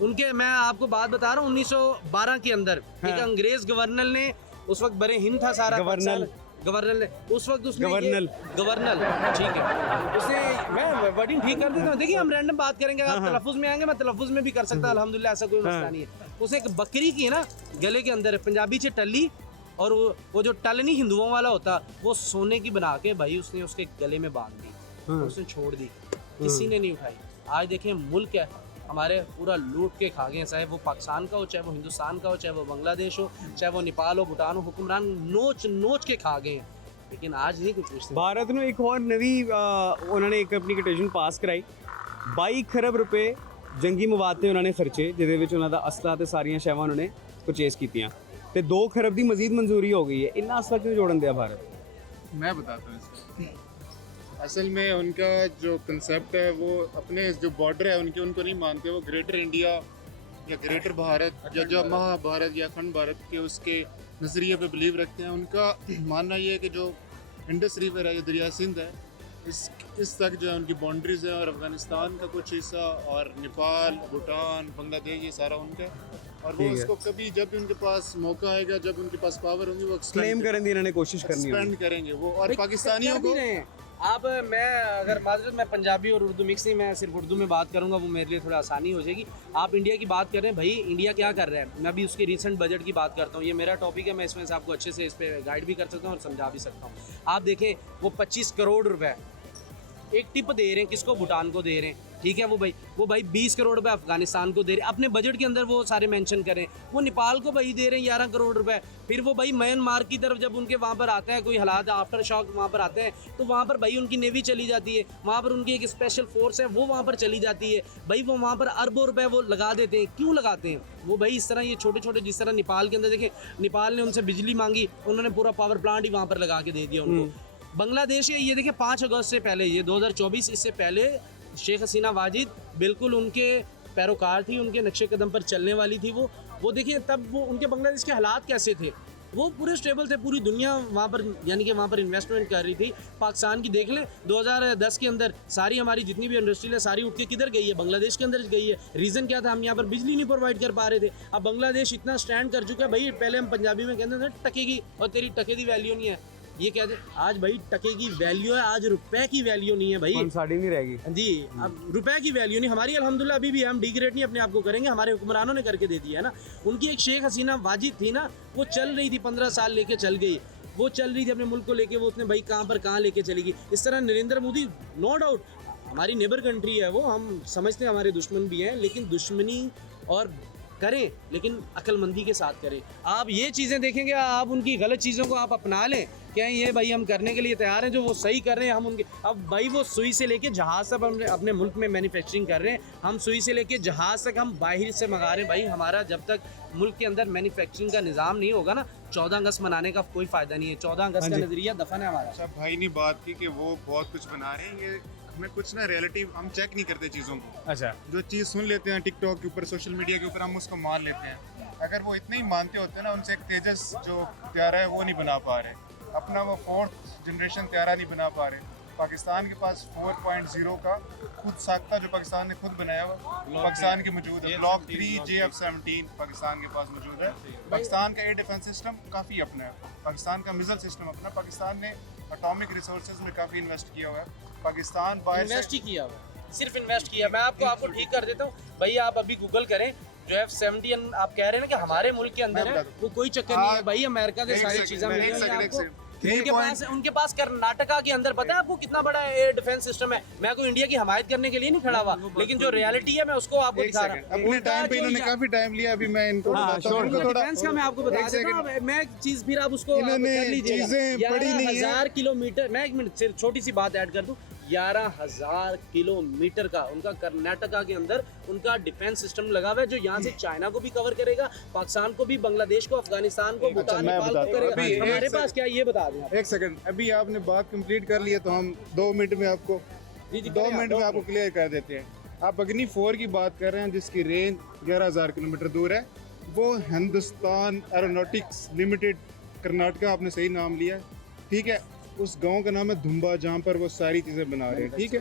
उनके मैं आपको बात बता रहा हूँ 1912 के अंदर एक अंग्रेज गवर्नर ने उस वक्त बड़े हिंद था सारा गवर्नर। गवर्नर ने उस वक्त उसने गवर्नर। गवर्नर ठीक है उसने मैं वर्डिंग ठीक कर देता हूँ देखिए हम रैंडम बात करेंगे आप तलफ़ुज़ में आएंगे मैं तलफ़ुज़ में भी कर सकता अल्हम्दुलिल्लाह ऐसा कोई मसला नहीं है उसने एक बकरी की ना गले के अंदर पंजाबी से टल्ली और वो जो टल नहीं हिंदुओं वाला होता वो सोने की बना के भाई उसने उसके गले में बांध दी और उसने छोड़ दी किसी ने नहीं उठाई आज देखें मुल्क है हमारे पूरा लूट के खा गए चाहे वो पाकिस्तान का हो चाहे वो हिंदुस्तान का हो चाहे वो बांग्लादेश हो चाहे वो नेपाल हो भूटान हो हुक्मरान नोच नोच के खा गए हैं लेकिन आज नहीं कुछ पूछते ਭਾਰਤ ਨੂੰ ਇੱਕ ਹੋਰ ਨਵੀਂ ਉਹਨਾਂ ਨੇ ਇੱਕ ਐਪਲੀਕੇਸ਼ਨ ਪਾਸ ਕਰਾਈ 22 ਖਰਬ ਰੁਪਏ ਜੰਗੀ ਮਵਾਦ ਤੇ ਉਹਨਾਂ ਨੇ ਖਰਚੇ ਜਿਹਦੇ ਵਿੱਚ ਉਹਨਾਂ ਦਾ ਅਸਲਾ ਤੇ ਸਾਰੀਆਂ ਸ਼ੈਵਾਂ ਉਹਨਾਂ ਨੇ ਪਰਚੇਸ ਕੀਤੀਆਂ ਤੇ 2 ਖਰਬ ਦੀ ਮਜ਼ੀਦ ਮਨਜ਼ੂਰੀ ਹੋ ਗਈ ਹੈ ਇੰਨਾ ਅਸਲਾ ਕਿਉਂ ਜੋੜਨ ਦਿਆ ਭਾਰਤ मैं बताता हूँ इसको असल में उनका जो कंसेप्ट है वो अपने जो बॉर्डर है उनके उनको नहीं मानते, वो ग्रेटर इंडिया या ग्रेटर भारत या जो महाभारत या अखंड भारत के उसके नज़रिए पे बिलीव रखते हैं। उनका मानना ये है कि जो इंडस रिवर है, जो दरिया सिंध है, इस तक जो है उनकी बाउंड्रीज है, और अफगानिस्तान का कुछ हिस्सा और नेपाल, भूटान, बांग्लादेश, ये सारा उनका है। और वो उसको कभी जब भी उनके पास मौका आएगा, जब उनके पास पावर होगी, वो क्लेम करेंगे, इन्होंने कोशिश करनी है, एक्सपेंड करेंगे वो। और पाकिस्तानियों को आप मैं अगर माजरत मैं पंजाबी और उर्दू मिक्स नहीं, मैं सिर्फ उर्दू में बात करूंगा, वो मेरे लिए थोड़ा आसानी हो जाएगी। आप इंडिया की बात कर रहे हैं, भाई इंडिया क्या कर रहा है, मैं अभी उसके रिसेंट बजट की बात करता हूँ। ये मेरा टॉपिक है, मैं इसमें से आपको अच्छे से इस पर गाइड भी कर सकता हूँ और समझा भी सकता हूँ। आप देखें, वो 25 करोड़ रुपए एक टिप दे रहे हैं, किसको? भूटान को दे रहे हैं, ठीक है। वो भाई 20 करोड़ रुपए अफगानिस्तान को दे रहे हैं, अपने बजट के अंदर वो सारे मेंशन करें। वो नेपाल को भाई दे रहे हैं 11 करोड़ रुपए। फिर वो भाई म्यांमार की तरफ जब उनके वहाँ पर आते हैं कोई हालात, आफ्टर शॉक वहाँ पर आते हैं, तो वहाँ पर भाई उनकी नेवी चली जाती है, वहाँ पर उनकी एक स्पेशल फोर्स है, वो वहाँ पर चली जाती है। भाई वो वहाँ पर अरबों रुपए वो लगा देते हैं। क्यों लगाते हैं वो? भाई इस तरह ये छोटे छोटे, जिस तरह नेपाल के अंदर देखें, नेपाल ने उनसे बिजली मांगी, उन्होंने पूरा पावर प्लांट ही वहाँ पर लगा के दे दिया उनको। बांग्लादेश है, ये देखिए 5 अगस्त से पहले, ये 2024, इससे पहले शेख हसीना वाजिद बिल्कुल उनके पैरोकार थी, उनके नक्शे कदम पर चलने वाली थी। वो देखिए तब वो उनके बांग्लादेश के हालात कैसे थे, वो पूरे स्टेबल थे, पूरी दुनिया वहाँ पर यानी कि वहाँ पर इन्वेस्टमेंट कर रही थी। पाकिस्तान की देख लें, 2010 के अंदर सारी हमारी जितनी भी इंडस्ट्री है सारी उठ के किधर गई है? बांग्लादेश के अंदर गई है। रीज़न क्या था? हम यहाँ पर बिजली नहीं प्रोवाइड कर पा रहे थे। अब बांग्लादेश इतना स्टैंड कर चुका है, भाई पहले हम पंजाबी में कहते थे टके की, और तेरी टके की वैल्यू नहीं है, ये कहते आज भाई टके की वैल्यू है, आज रुपए की वैल्यू नहीं है भाई, साड़ी नहीं रहेगी जी। अब रुपए की वैल्यू नहीं हमारी, अल्हम्दुलिल्लाह अभी भी हम डिग्रेड नहीं अपने आप को करेंगे, हमारे हुक्मरानों ने करके दे दिया है ना। उनकी एक शेख हसीना वाजिद थी ना, वो चल रही थी, 15 साल लेके चल गई, वो चल रही थी अपने मुल्क को लेके, वो उसने भाई कहाँ पर कहाँ लेके चली गई। इस तरह नरेंद्र मोदी, नो डाउट हमारी नेबर कंट्री है वो, हम समझते हैं हमारे दुश्मन भी हैं, लेकिन दुश्मनी और करें लेकिन अक्लमंदी के साथ करें। आप ये चीज़ें देखेंगे, आप उनकी गलत चीज़ों को आप अपना लें, क्या ये भाई हम करने के लिए तैयार हैं, जो वो सही कर रहे हैं हम उनके। अब भाई वो सुई से लेके जहाज़ तक हम अपने मुल्क में मैन्युफैक्चरिंग कर रहे हैं, हम सुई से लेके जहाज़ तक हम बाहर से मंगा रहे हैं। भाई हमारा जब तक मुल्क के अंदर मैन्युफैक्चरिंग का निज़ाम नहीं होगा ना, 14 अगस्त मनाने का कोई फ़ायदा नहीं है। 14 अगस्त का नज़रिया दफन है हमारा। सब भाई ने बात की कि वो बहुत कुछ बना रहे हैं, ये हमें कुछ ना रियलिटी हम चेक नहीं करते चीज़ों को। अच्छा, जो चीज़ सुन लेते हैं टिकटॉक के ऊपर, सोशल मीडिया के ऊपर, हम उसको मान लेते हैं। अगर वो इतने ही मानते होते ना, उनसे एक तेजस जो त्यारा है वो नहीं बना पा रहे, अपना वो 4th जनरेशन त्यारा नहीं बना पा रहे। पाकिस्तान के पास 4.0 का खुद साख्ता जो पाकिस्तान ने खुद बनाया हुआ पाकिस्तान के मौजूद है। ब्लॉक 3 JF-17 पाकिस्तान के पास मौजूद है। पाकिस्तान का एयर डिफेंस सिस्टम काफ़ी अपना है, पाकिस्तान का मिसाइल सिस्टम अपना, पाकिस्तान ने एटॉमिक रिसोर्सेज में काफ़ी इन्वेस्ट किया हुआ है। पाकिस्तान बाहर इन्वेस्ट ही किया हुआ, सिर्फ इन्वेस्ट किया। मैं आपको ठीक कर देता हूँ भाई, आप अभी गूगल करें, जो F-17 आप कह रहे हैं ना कि हमारे मुल्क के अंदर है, वो कोई चक्कर नहीं है भाई, अमेरिका से सारी चीज़ें मिलेंगी आपको। उनके पास कर्नाटका के अंदर पता है आपको कितना बड़ा एयर डिफेंस सिस्टम है। मैं कोई इंडिया की हमायत करने के लिए नहीं खड़ा हुआ, लेकिन जो रियलिटी है मैं उसको आपको दिखा रहा हूं। अपने टाइम पे इन्होंने काफी टाइम लिया, अभी मैं इनको बताता हूं, इनको थोड़ा डिफेंस का मैं आपको बता देता हूं। मैं एक चीज फिर आप उसको इन्होंने कर लीजिएगा। चीजें पढ़ी नहीं है। 11,000 किलोमीटर, मैं एक मिनट सिर्फ छोटी सी बात ऐड कर दूं, 11,000 किलोमीटर का उनका कर्नाटका के अंदर उनका डिफेंस सिस्टम लगा हुआ है, जो यहाँ से चाइना को भी कवर करेगा, पाकिस्तान को भी, बांग्लादेश को, अफगानिस्तान को, भूटान, नेपाल को करेगा। हमारे पास क्या ये बता दें। एक सेकंड, अभी आपने बात कंप्लीट कर ली है, तो हम 2 मिनट में आपको 2 मिनट में आपको क्लियर कर देते हैं। आप अग्नि 4 की बात कर रहे हैं, जिसकी रेंज 11,000 किलोमीटर दूर है। वो हिंदुस्तान एरोनॉटिक्स लिमिटेड, कर्नाटका आपने सही नाम लिया, ठीक है। उस गांव का नाम है धुम्बा, जहाँ पर वो सारी चीज़ें बना रहे हैं, ठीक है,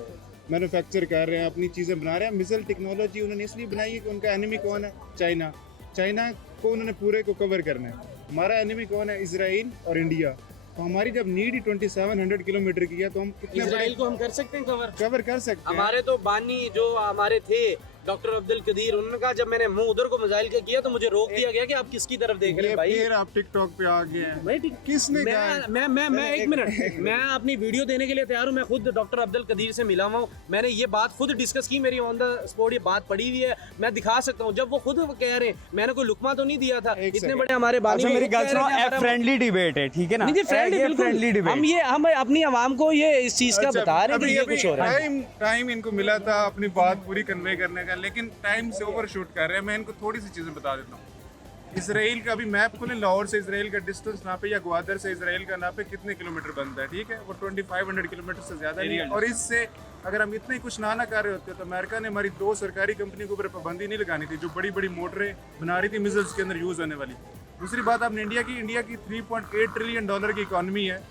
मैन्युफैक्चर कर रहे हैं, अपनी चीज़ें बना रहे हैं। मिसाइल टेक्नोलॉजी उन्होंने इसलिए बनाई है कि उनका एनिमी कौन है? चाइना। चाइना को उन्होंने पूरे को कवर करना है। हमारा एनिमी कौन है? इजराइल और इंडिया। तो हमारी जब नीड ही 2700 किलोमीटर की है, तो हम कितने इजराइल को हम कर सकते हैं कवर कर सकते हैं। हमारे तो बानी जो हमारे थे डॉक्टर अब्दुल कदीर, उन्होंने कहा जब मैंने मुंह उधर को मिसाइल का किया तो मुझे रोक दिया गया कि आप किसकी तरफ देख रहे हैं भाई। फिर आप टिकटॉक पे आ गए हैं। भाई किसने मैं एक मिनट, मैं अपनी वीडियो देने के लिए तैयार हूँ। मैं खुद डॉक्टर अब्दुल कदीर से मिला हुआ हूँ, मैंने ये बात खुद डिस्कस की, मेरी ऑन द स्पॉट ये बात पड़ी हुई है, मैं दिखा सकता हूँ। जब वो खुद कह रहे हैं, मैंने कोई लुकमा तो नहीं दिया था, इतने बड़े हमारे बानी। मेरी गल सुनो, फ्रेंडली डिबेट है, ठीक है ना? फ्रेंडली डिबेट, हम अपनी आवाम को ये इस चीज का बता रहे हैं कि ये कुछ हो रहा है। टाइम इनको मिला था अपनी बात पूरी कन्वे करने का, लेकिन टाइम से ओवर शूट कर रहे हैं। मैं इनको थोड़ी सी चीजें बता देता हूँ। इसराइल का अभी मैप खोलें, लाहौर से इसराइल का डिस्टेंस नापे या ग्वादर से इसराइल का नापे, कितने किलोमीटर बनता है, ठीक है, वो 2500 किलोमीटर से ज़्यादा नहीं है। और इससे अगर हम इतना ही कुछ ना कर रहे होते तो अमेरिका ने हमारी 2 सरकारी कंपनी के ऊपर पाबंदी नहीं लगानी थी जो बड़ी बड़ी मोटरें बना रही थी मिसाइल्स के अंदर यूज़ होने वाली। दूसरी बात आपने इंडिया की 3.8 ट्रिलियन डॉलर की इकॉनमी है,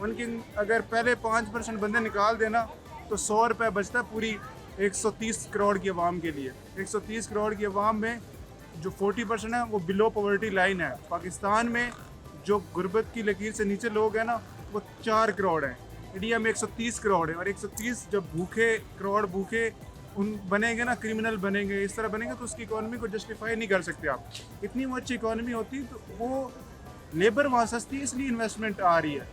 उनकी अगर पहले 5% बंदे निकाल देना तो 100 रुपये बचता है पूरी 130 करोड़ की आवाम के लिए। 130 करोड़ की आवाम में जो 40% है वो बिलो पॉवर्टी लाइन है। पाकिस्तान में जो गुर्बत की लकीर से नीचे लोग हैं ना वो 4 करोड़ हैं, इंडिया में 130 करोड़ है। और 130 जब करोड़ भूखे उन बनेंगे ना, क्रिमिनल बनेंगे, इस तरह बनेंगे तो उसकी इकॉनमी को जस्टिफाई नहीं कर सकते आप। इतनी वो अच्छी इकॉनमी होती तो वो लेबर वहाँ सस्ती है, इसलिए इन्वेस्टमेंट आ रही है।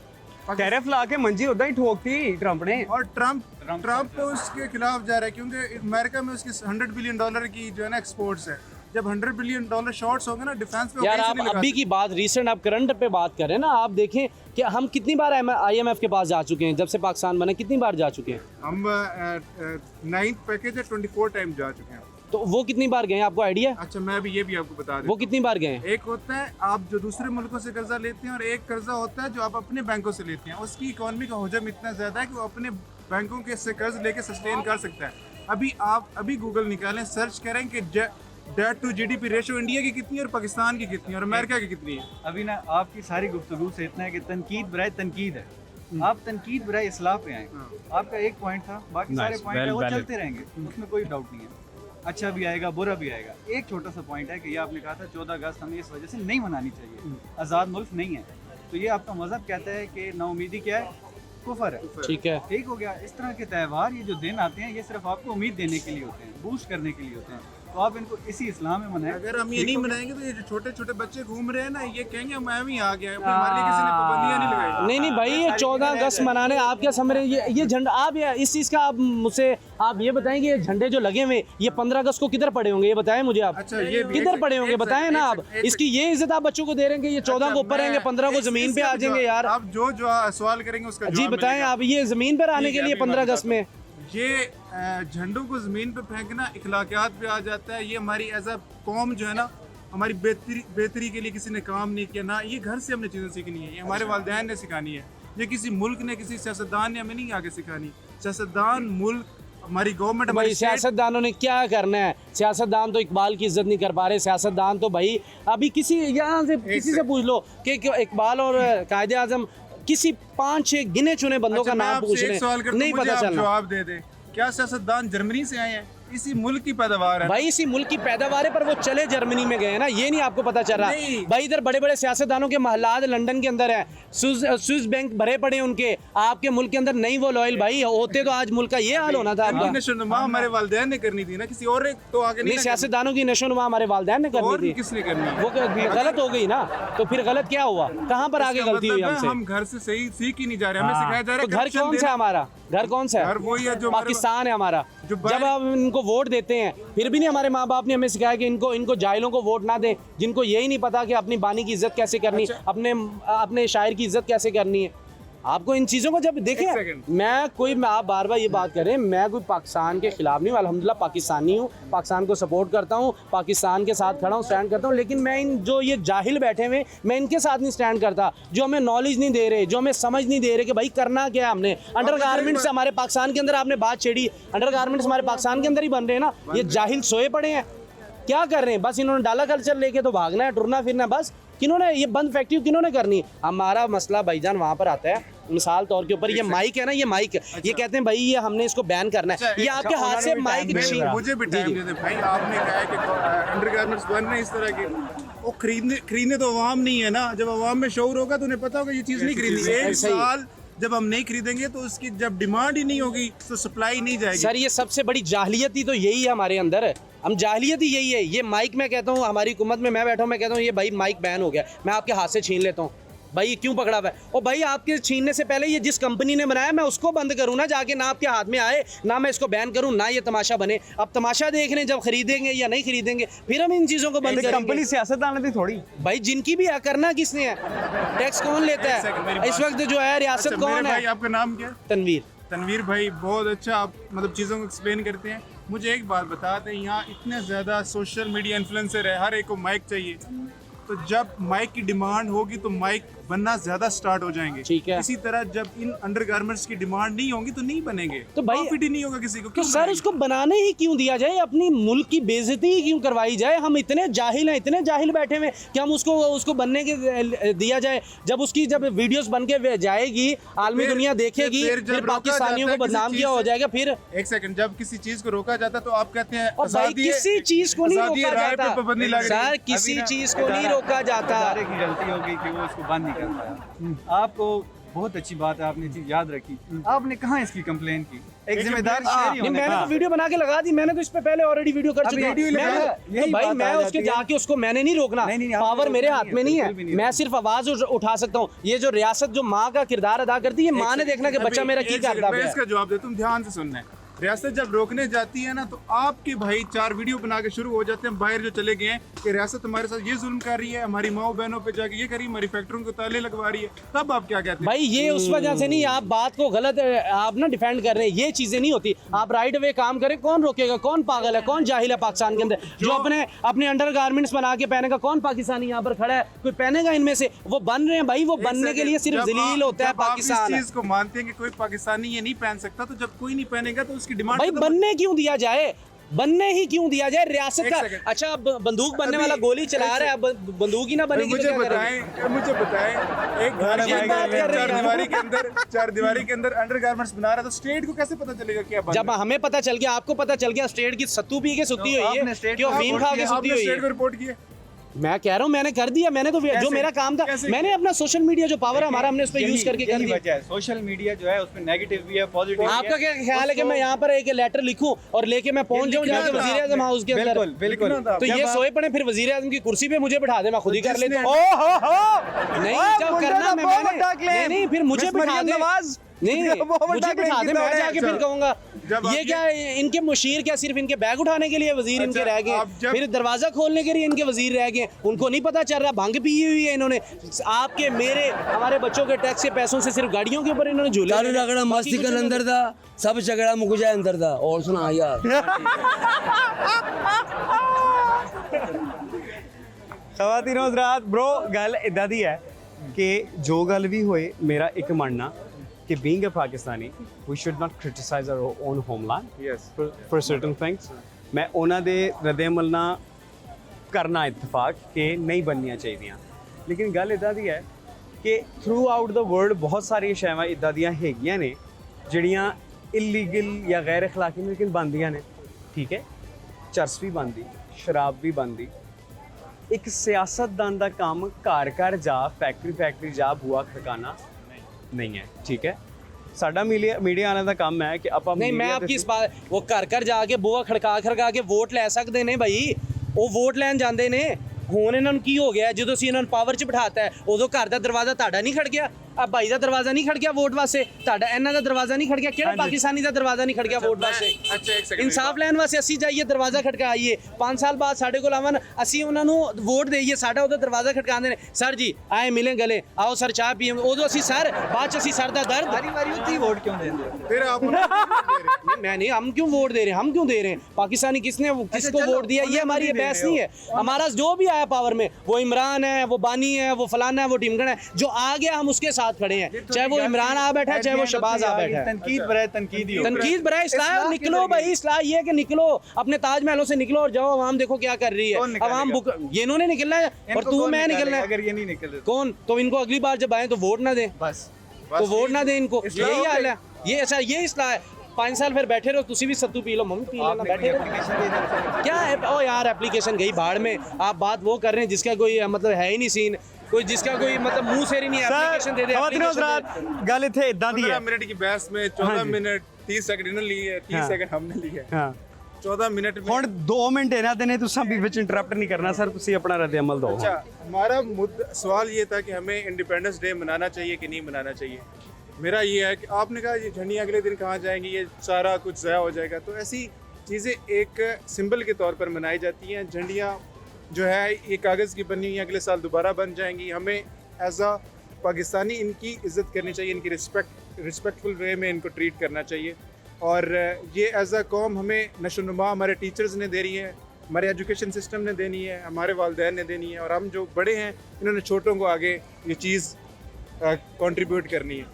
टैरिफ ला के मंजी उदा ही ठोकती ट्रंप ने। और ट्रंप उसके खिलाफ जा रहा है क्योंकि अमेरिका में उसकी $100 बिलियन की जो है ना एक्सपोर्ट्स है। जब $100 बिलियन शॉर्ट्स होंगे ना डिफेंस पे, यार आप अभी की बात रिसेंट आप करंट पे बात करें ना, आप देखें कि हम कितनी बार IMF के पास जा चुके हैं, जब से पाकिस्तान बना कितनी बार जा चुके हैं हम 9th पैकेज है 24 टाइम जा चुके हैं। तो वो कितनी बार गए हैं, आपको आइडिया? अच्छा मैं भी ये भी आपको बता दूं, वो कितनी बार गए हैं? एक होता है आप जो दूसरे मुल्कों से कर्जा लेते हैं और एक कर्जा होता है जो आप अपने बैंकों से लेते हैं। उसकी इकोनॉमी का हजम इतना ज़्यादा है कि वो अपने बैंकों के से कर्ज लेके सस्टेन कर सकता है। अभी गूगल निकालें, सर्च करें कि debt to GDP ratio India की कितनी है और पाकिस्तान की कितनी है और अमेरिका की कितनी है। अभी ना आपकी सारी गुफ्तगू से इतना है कि तनकीद बराए तनकीद है, आप तनकीद बराए इस्लाह पे आए। आपका एक पॉइंट था, बाकी सारे पॉइंट है वो चलते रहेंगे, उसमें कोई डाउट नहीं है। अच्छा भी आएगा बुरा भी आएगा। एक छोटा सा पॉइंट है कि ये आपने कहा था 14 अगस्त हमें इस वजह से नहीं मनानी चाहिए, आज़ाद मुल्क नहीं है। तो ये आपका मज़हब कहता है कि नाउमीदी क्या है, कुफर है। ठीक है, ठीक हो गया। इस तरह के त्यौहार ये जो दिन आते हैं ये सिर्फ आपको उम्मीद देने के लिए होते हैं, बूस्ट करने के लिए होते हैं, तो आप इनको इसी इस्लाम में मनाएं। अगर हम ये नहीं मनाएंगे तो ये जो छोटे छोटे बच्चे घूम रहे हैं ना, ये कहेंगे मैं भी आ गया, हमारे लिए किसी ने पाबंदियां नहीं लगाई। नहीं भाई, ये 14 अगस्त मनाने आप क्या समझ रहे हैं? ये झंडा आप इस चीज़ का आप मुझसे आप ये बताएंगे, ये झंडे जो लगे हुए ये 15 अगस्त को किधर पड़े होंगे, ये बताएं मुझे आप। अच्छा ये किधर पड़े होंगे बताएं ना आप। इसकी ये इज्जत आप बच्चों को दे रहे हैं कि ये 14 को ऊपर रहेंगे, 15 को जमीन पे आ जाएंगे। यार आप जो सवाल करेंगे उसका जी बताएं आप, ये जमीन पर आने के लिए 15 अगस्त में ये झंडों को ज़मीन पे फेंकना इखलाकियात पे आ जाता है। ये हमारी एज अ कौम जो है ना, हमारी बेहतरी के लिए किसी ने काम नहीं किया ना, ये घर से हमने चीज़ें सीखनी है, ये हमारे वालिदैन ने सिखानी है, ये किसी मुल्क ने किसी सियासतदान ने हमें नहीं आगे सिखानी। सियासतदान, मुल्क, हमारी गवर्नमेंट, भाई सियासतदानों ने क्या करना है? सियासतदान तो इकबाल की इज्जत नहीं कर पा रहे। सियासतदान तो भाई अभी किसी यहाँ से किसी से पूछ लो कि इकबाल और कायदे आजम किसी 5-6 गिने चुने बंदों का नाम पूछ रहे हैं, नहीं पता चलना। जवाब दे दे, क्या सियासतदान जर्मनी से आए हैं? इसी मुल्क की पैदावार है भाई, इसी मुल्क की पैदावार है, पर वो चले जर्मनी में गए हैं ना, ये नहीं आपको पता चल रहा भाई। इधर बड़े बड़े सियासतदानों के महलात लंदन के अंदर है, स्विस बैंक भरे पड़े उनके, आपके मुल्क के अंदर नहीं वो लॉयल भाई होते तो आज मुल्क का ये हाल होना था। नशोनुमा हमारे वालिदैन ने करनी थी ना, किसी और तो आगे नहीं। सियासतदानों की नशोनुमा हमारे वालिदैन ने करनी थी, किसने करनी? वो गलत हो गई ना, तो फिर गलत क्या हुआ? कहाँ पर आगे गलती हुई हमसे? हम घर से सही सीख ही नहीं जा रहे, हमें सिखाया जा रहा है। तो घर कौन सा है हमारा? घर कौन सा है? घर वही है जो पाकिस्तान है हमारा। जब हम इनको वोट देते हैं फिर भी नहीं, हमारे माँ बाप ने हमें सिखाया कि इनको जाहिलों को वोट ना दें, जिनको यही नहीं पता कि अपनी बानी की इज्जत कैसे करनी, अपने शायर की इज्जत कैसे करनी है। आपको इन चीज़ों को जब देखें, आप बार बार ये बात करें, मैं कोई पाकिस्तान के खिलाफ नहीं हूँ, अल्हम्दुलिल्लाह पाकिस्तानी हूँ, पाकिस्तान को सपोर्ट करता हूँ, पाकिस्तान के साथ खड़ा हूँ, स्टैंड करता हूँ। लेकिन मैं इन जो ये जाहिल बैठे हुए, मैं इनके साथ नहीं स्टैंड करता, जो हमें नॉलेज नहीं दे रहे, जो हमें समझ नहीं दे रहे कि भाई करना क्या है हमने। अंडर गारमेंट्स हमारे पाकिस्तान के अंदर, आपने बात छेड़ी, अंडर गारमेंट्स हमारे पाकिस्तान के अंदर ही बन रहे हैं ना। ये जाहिल सोए पड़े हैं, क्या कर रहे हैं? बस इन्होंने डाला कल्चर लेके तो भागना है, टुरना फिरना बस। किन्होंने ये बंद फैक्ट्री किन्होंने करनी? हमारा मसला भाईजान वहाँ पर आता है, मिसाल तौर के ऊपर ये माइक है ना, ये माइक ये कहते हैं भाई ये हमने इसको बैन करना है, ये आपके हाथ से माइक मुझे भी टाइम दे दे भाई। आपने कहा है कि अंडरगारमेंट्स बन रहे इस तरह के, वो खरीदने तो अवाम नहीं है ना। जब अवाम में शऊर होगा तो उन्हें पता होगा ये चीज़ नहीं खरीदनी। एक साल जब हम नहीं खरीदेंगे तो उसकी जब डिमांड ही नहीं होगी तो सप्लाई नहीं जाएगी। सर ये सबसे बड़ी जाहिलियत ही तो यही है हमारे अंदर, हम जाहिलियत ही यही है। ये माइक मैं कहता हूँ, हमारी हुकूमत में मैं बैठा हूँ, मैं कहता हूँ ये भाई माइक बैन हो गया, मैं आपके हाथ से छीन लेता हूँ। भाई क्यों पकड़ा हुआ है? और भाई आपके छीनने से पहले ये जिस कंपनी ने बनाया मैं उसको बंद करूँ ना, जाके ना आपके हाथ में आए, ना मैं इसको बैन करूँ, ना ये तमाशा बने। अब तमाशा देख रहे हैं, जब खरीदेंगे या नहीं खरीदेंगे फिर हम इन चीज़ों को बंद करेंगे। कंपनी सियासतदान थी थोड़ी भाई, जिनकी भी है, करना किसने है? टैक्स कौन लेता है इस वक्त जो है? रियासत कौन है? आपका नाम क्या? तनवीर भाई, बहुत अच्छा आप मतलब चीज़ों को एक्सप्लेन करते हैं। मुझे एक बात बता दें, यहाँ इतने ज़्यादा सोशल मीडिया इन्फ्लुएंसर है, हर एक को माइक चाहिए, तो जब माइक की डिमांड होगी तो माइक बनना ज्यादा स्टार्ट हो जाएंगे। ठीक है। इसी तरह जब इन अंडरगारमेंट्स की डिमांड नहीं होगी तो नहीं बनेंगे, तो भाई प्रॉफिट ही नहीं होगा किसी को। तो क्यों सर बनाएंगे? उसको बनाने ही क्यों दिया जाए? अपनी मुल्क की बेइज्जती ही क्यों करवाई जाए? हम इतने जाहिल हैं, इतने जाहिल बैठे हुए कि हम उसको बनने के दिया जाए। जब वीडियोस बन के जाएगी, आलमी दुनिया देखेगी, फिर जब फिर रोका पाकिस्तानियों जाता को है बदनाम किसी किया हो चीज़ से- जाएगा। फिर एक सेकंड, जब किसी चीज को रोका जाता है तो आप कहते हैं और भाई आज़ादी है- किसी चीज को नहीं आज़ादी है, रोका राय पे जाता पाबंदी लग रही है। सर, किसी चीज को नहीं रोका जाता। इदारे की गलती होगी कि वो इसको बंद नहीं कर पाया। आपको बहुत अच्छी बात है, आपने चीज याद रखी। आपने कहाँ इसकी कंप्लेन की? एक जिम्मेदार शहरी नहीं, होने मैंने का। तो वीडियो बना के लगा दी। मैंने तो इस पे पहले ऑलरेडी वीडियो कर अब चुका वीडियो लगा, मैं यही भाई बात मैं आ उसके जाती है। जाके उसको मैंने नहीं रोकना। नहीं, आपको पावर मेरे रोकना हाथ में नहीं बिल्कुल भी है। नहीं मैं रोकना। सिर्फ आवाज उठा सकता हूँ। ये जो रियासत जो माँ का किरदार अदा करती है, माँ ने देखना कि बच्चा मेरा की एक सेकंड, करता मैं है। इसका जवाब दे, तुम ध्यान से सुनना है। रियासत जब रोकने जाती है ना तो आपके भाई 4 वीडियो बना के शुरू हो जाते हैं बाहर जो चले गए हैं कि रियासत हमारे साथ ये जुल्म कर रही है, हमारी माओ बहनों पे जाके ये करी, हमारी फैक्ट्रियों को ताले लगवा रही है। तब आप क्या कहते हैं? भाई ये उस वजह से नहीं, आप बात को गलत आप ना डिफेंड कर रहे हैं। ये चीजें नहीं होती। आप राइट वे काम करें। कौन रोकेगा? कौन पागल है? कौन जाहिल है पाकिस्तान के अंदर जो अपने अंडर गारमेंट्स बना के पहनेगा? कौन पाकिस्तानी यहाँ पर खड़ा है? कोई पहनेगा इनमें से? वो बन रहे हैं भाई, वो बनने के लिए सिर्फ जलील होता है पाकिस्तान। इस चीज को मानते हैं कि कोई पाकिस्तानी ये नहीं पहन सकता, तो जब कोई नहीं पहनेगा तो उसकी डिमांड भाई बनने क्यों दिया जाए? बनने ही क्यों दिया जाए? रियासत एक का सेकंड। अच्छा बंदूक बनने वाला गोली चला रहा है, अब बंदूक ही ना बनेगी तो मुझे क्या करेंगे? बताएं एक घर ये में बात कर रहे हैं। चार दीवारी के अंदर अंडरगारमेंट्स बना रहा है तो स्टेट को कैसे पता चलेगा क्या बन जब रहा है? हमें पता चल गया, आपको पता चल गया स्टेट की सत्तू पी के सुती हुई आपने है, स्टेट क्यों को अफीम खा के सुती आपने हुई स्टेट को है? रिपोर्ट किया? मैं कह रहा हूँ मैंने कर दिया। मैंने तो जो कैसे? मेरा काम था कैसे? मैंने अपना सोशल मीडिया जो पावर है हमारा, हमने उस पर यूज करके कर यही दिया। वजह है। सोशल मीडिया जो है उसमें नेगेटिव भी है, पॉजिटिव भी है। आपका क्या ख्याल है कि मैं यहाँ पर एक लेटर लिखूं और लेके मैं पहुंच जाऊँ जाके लिखना था वजीर आजम हाउस के अंदर? बिल्कुल बिल्कुल। तो ये जब आप- सोए पड़े फिर वजीर आजम की कुर्सी पे मुझे बिठा दे, मैं खुद ही कर लेता हूँ। ओहो नहीं जब करना नहीं फिर मुझे बिठा दे। नहीं मुझे बिठा दे, मैं जाके फिर कहूंगा जब ये आपके- क्या इनके मुशीर क्या सिर्फ इनके बैग उठाने के लिए वजीर इनके अच्छा, रह गए, आप जब- फिर दरवाजा खोलने के लिए इनके वजीर रह गए? उनको नहीं पता चल रहा भंग पी हुई है इन्होंने। आपके मेरे हमारे बच्चों के टैक्स के पैसों से सिर्फ गाड़ियों के ऊपर इन्होंने झूले चालू रगड़ा बाकी मस्ती कुछ कर नहीं। अंदर था, सब झगड़ा मुक जाए अंदर था। और सुना यार ਖਵਾਤੀਨ ਹਜ਼ਰਾਤ ਬ్రో ਗੱਲ ਇਦਾਂ ਦੀ ਹੈ ਕਿ ਜੋ ਗੱਲ ਵੀ ਹੋਏ ਮੇਰਾ ਇੱਕ ਮੰਨਣਾ ਕਿ being a Pakistani we should not criticise our own homeland Yes. For certain things. ਮੈਂ ਉਹਨਾਂ ਦੇ ਰੱਦੇ-ਅਮਲ ਨਾਲ ਕਰਨਾ ਇਤਫਾਕ ਕਿ ਨਹੀਂ ਬਣਨੀਆਂ ਚਾਹੀਦੀਆਂ, ਲੇਕਿਨ ਗੱਲ ਇਦਾਂ ਦੀ ਹੈ ਕਿ ਥਰੂ ਆਊਟ ਦਾ ਵਰਲਡ ਬਹੁਤ ਸਾਰੀਆਂ ਸ਼ੈਵਾਂ ਇਦਾਂ ਦੀਆਂ ਹੈਗੀਆਂ ਨੇ ਜਿਹੜੀਆਂ ਇਲੀਗਲ ਜਾਂ ਗੈਰ ਅਖਲਾਕੀ ਨੇ ਲੇਕਿਨ ਬਣਦੀਆਂ ਨੇ। ਠੀਕ ਹੈ, ਚਰਸ ਵੀ ਬਣਦੀ, ਸ਼ਰਾਬ ਵੀ ਬਣਦੀ। ਇੱਕ ਸਿਆਸਤਦਾਨ ਦਾ ਕੰਮ ਘਰ ਘਰ ਜਾ ਫੈਕਟਰੀ ਜਾ ਬੂਆ ਖੜਕਾਣਾ ਨਹੀਂ ਹੈ। ਠੀਕ ਹੈ, ਸਾਡਾ ਮੀਡੀਆ ਵਾਲਿਆਂ ਦਾ ਕੰਮ ਹੈ ਕਿ ਆਪਾਂ नहीं मैं media आपकी ਦੇ- इस बात वो घर जाके बुआ खड़का के वोट ਲੈ ਸਕਦੇ ਨੇ ਭਾਈ। ਉਹ ਵੋਟ ਲੈਣ ਜਾਂਦੇ ਨੇ। ਹੁਣ ਇਹਨਾਂ ਨੂੰ ਕੀ ਹੋ ਗਿਆ? ਜਦੋਂ ਅਸੀਂ ਇਹਨਾਂ ਨੂੰ ਪਾਵਰ 'ਚ ਬਿਠਾਤਾ ਹੈ ਉਦੋਂ ਘਰ ਦਾ ਦਰਵਾਜ਼ਾ ਤੁਹਾਡਾ ਨਹੀਂ ਖੜਕਿਆ, ਆ ਭਾਈ ਦਾ ਦਰਵਾਜ਼ਾ ਨਹੀਂ ਖੜਕਿਆ ਵੋਟ ਵਾਸਤੇ, ਤੁਹਾਡਾ ਇਹਨਾਂ ਦਾ ਦਰਵਾਜ਼ਾ ਨਹੀਂ ਖੜਕਿਆ। ਕਿਹੜੇ ਪਾਕਿਸਤਾਨੀ ਦਾ ਦਰਵਾਜ਼ਾ ਨਹੀਂ ਖੜਕਿਆ ਵੋਟ ਵਾਸਤੇ? ਅੱਛਾ ਇੱਕ ਸੈਕਿੰਡ, ਇਨਸਾਫ ਲੈਣ ਵਾਸਤੇ ਅਸੀਂ ਜਾਈਏ, ਦਰਵਾਜ਼ਾ ਖੜਕਾਈਏ, 5 ਸਾਲ ਬਾਅਦ ਸਾਡੇ ਕੋਲ ਆਵਨ, ਅਸੀਂ ਉਹਨਾਂ ਨੂੰ ਵੋਟ ਦੇਈਏ, ਸਾਡਾ ਉਹਦਾ ਦਰਵਾਜ਼ਾ ਖੜਕਾਉਂਦੇ ਨੇ। ਸਰ ਜੀ ਆਏ ਮਿਲੇ ਗਲੇ, ਆਓ ਸਰ ਚਾਹ ਪੀਏ, ਉਦੋਂ ਅਸੀਂ ਸਰ ਬਾਅਦ 'ਚ ਅਸੀਂ ਸਰ ਦਾ ਦਰਦ बारी बारी होती है, वोट क्यों देते हो? फिर आप नहीं, मैं नहीं, हम क्यों वोट दे रहे हैं? हम क्यों दे रहे हैं? पाकिस्तानी किसने किसको चलो, वोट दिया? ये उन्होंने हमारी नहीं दे बहस रहे नहीं है। हमारा जो भी आया पावर में, वो इमरान है, वो बानी है, वो फलाना है, वो टिमगन है, जो आ गया हम उसके साथ खड़े हैं। चाहे वो इमरान आ बैठा है, चाहे वो शहबाज आ बैठा है। तनकीद बराए तनकीद ही होती है। तनकीद बराए इस्लाह, इस्लाह की निकलो भाई। इस्लाह ये है कि निकलो अपने ताजमहलों से निकलो और जाओ, आवाम देखो क्या कर रही कौन है। निकालेगा? आवाम ये इन्होंने निकलना है और इनको तू कौन मैं निकालेगा निकलना है। अगर ये नहीं निकले तो? कौन? तो इनको अगली बार जब आए तो वोट ना दें, बस तो वोट ना दें इनको। इस्लाह यही हो हाल गई। है। ये ऐसा ये इस्लाह है। 5 साल फिर बैठे रहो, तुसी भी सत्तू पी लो, मम्मी पी लेना, आपने बैठे रहो। एप्लीकेशन दे दी। क्या है? ओ यार एप्लीकेशन गई भाड़ में। आप बात वो कर रहे हैं जिसका कोई मतलब है ही नहीं सीन, कोई जिसका कोई मतलब मुंह से ही नहीं है। एप्लीकेशन दे दे, ਖਵਾਤੀਨ application दे ਹਜ਼ਰਾਤ ਗੱਲ ਇੱਥੇ ਇਦਾਂ ਦੀ 15 ਹੈ। मिनट की बहस में 14 मिनट 30 सेकंड इन्होंने ली है, 30 हाँ। सेकंड हमने ली है। ਹਾਂ 14 मिनट में ਹੁਣ 2 ਮਿੰਟ ਇਹਨਾਂ ਦੇ ਨੇ, ਤੁਸੀਂ ਵੀ ਵਿੱਚ ਇੰਟਰਰਪਟ ਨਹੀਂ ਕਰਨਾ ਸਰ, ਤੁਸੀਂ ਆਪਣਾ ਰੱਦ ਅਮਲ ਦਿਓ। अच्छा, हमारा सवाल ये था कि हमें इंडिपेंडेंस डे मनाना चाहिए कि नहीं मनाना चाहिए। मेरा ये है कि आपने कहा ये झंडियाँ अगले दिन कहाँ जाएंगी, ये सारा कुछ ज़ाया हो जाएगा, तो ऐसी चीज़ें एक सिंबल के तौर पर मनाई जाती हैं। झंडियाँ जो है ये कागज़ की बनी हुई अगले साल दोबारा बन जाएंगी। हमें एज अ पाकिस्तानी इनकी इज़्ज़त करनी चाहिए, इनकी रिस्पेक्टफुल वे में इनको ट्रीट करना चाहिए। और ये एज अ कौम हमें नशोनुमा हमारे टीचर्स ने दे रही है, हमारे एजुकेशन सिस्टम ने देनी है, हमारे वालिदैन ने देनी है, और हम जो बड़े हैं इन्होंने छोटों को आगे ये चीज़ कंट्रीब्यूट करनी है।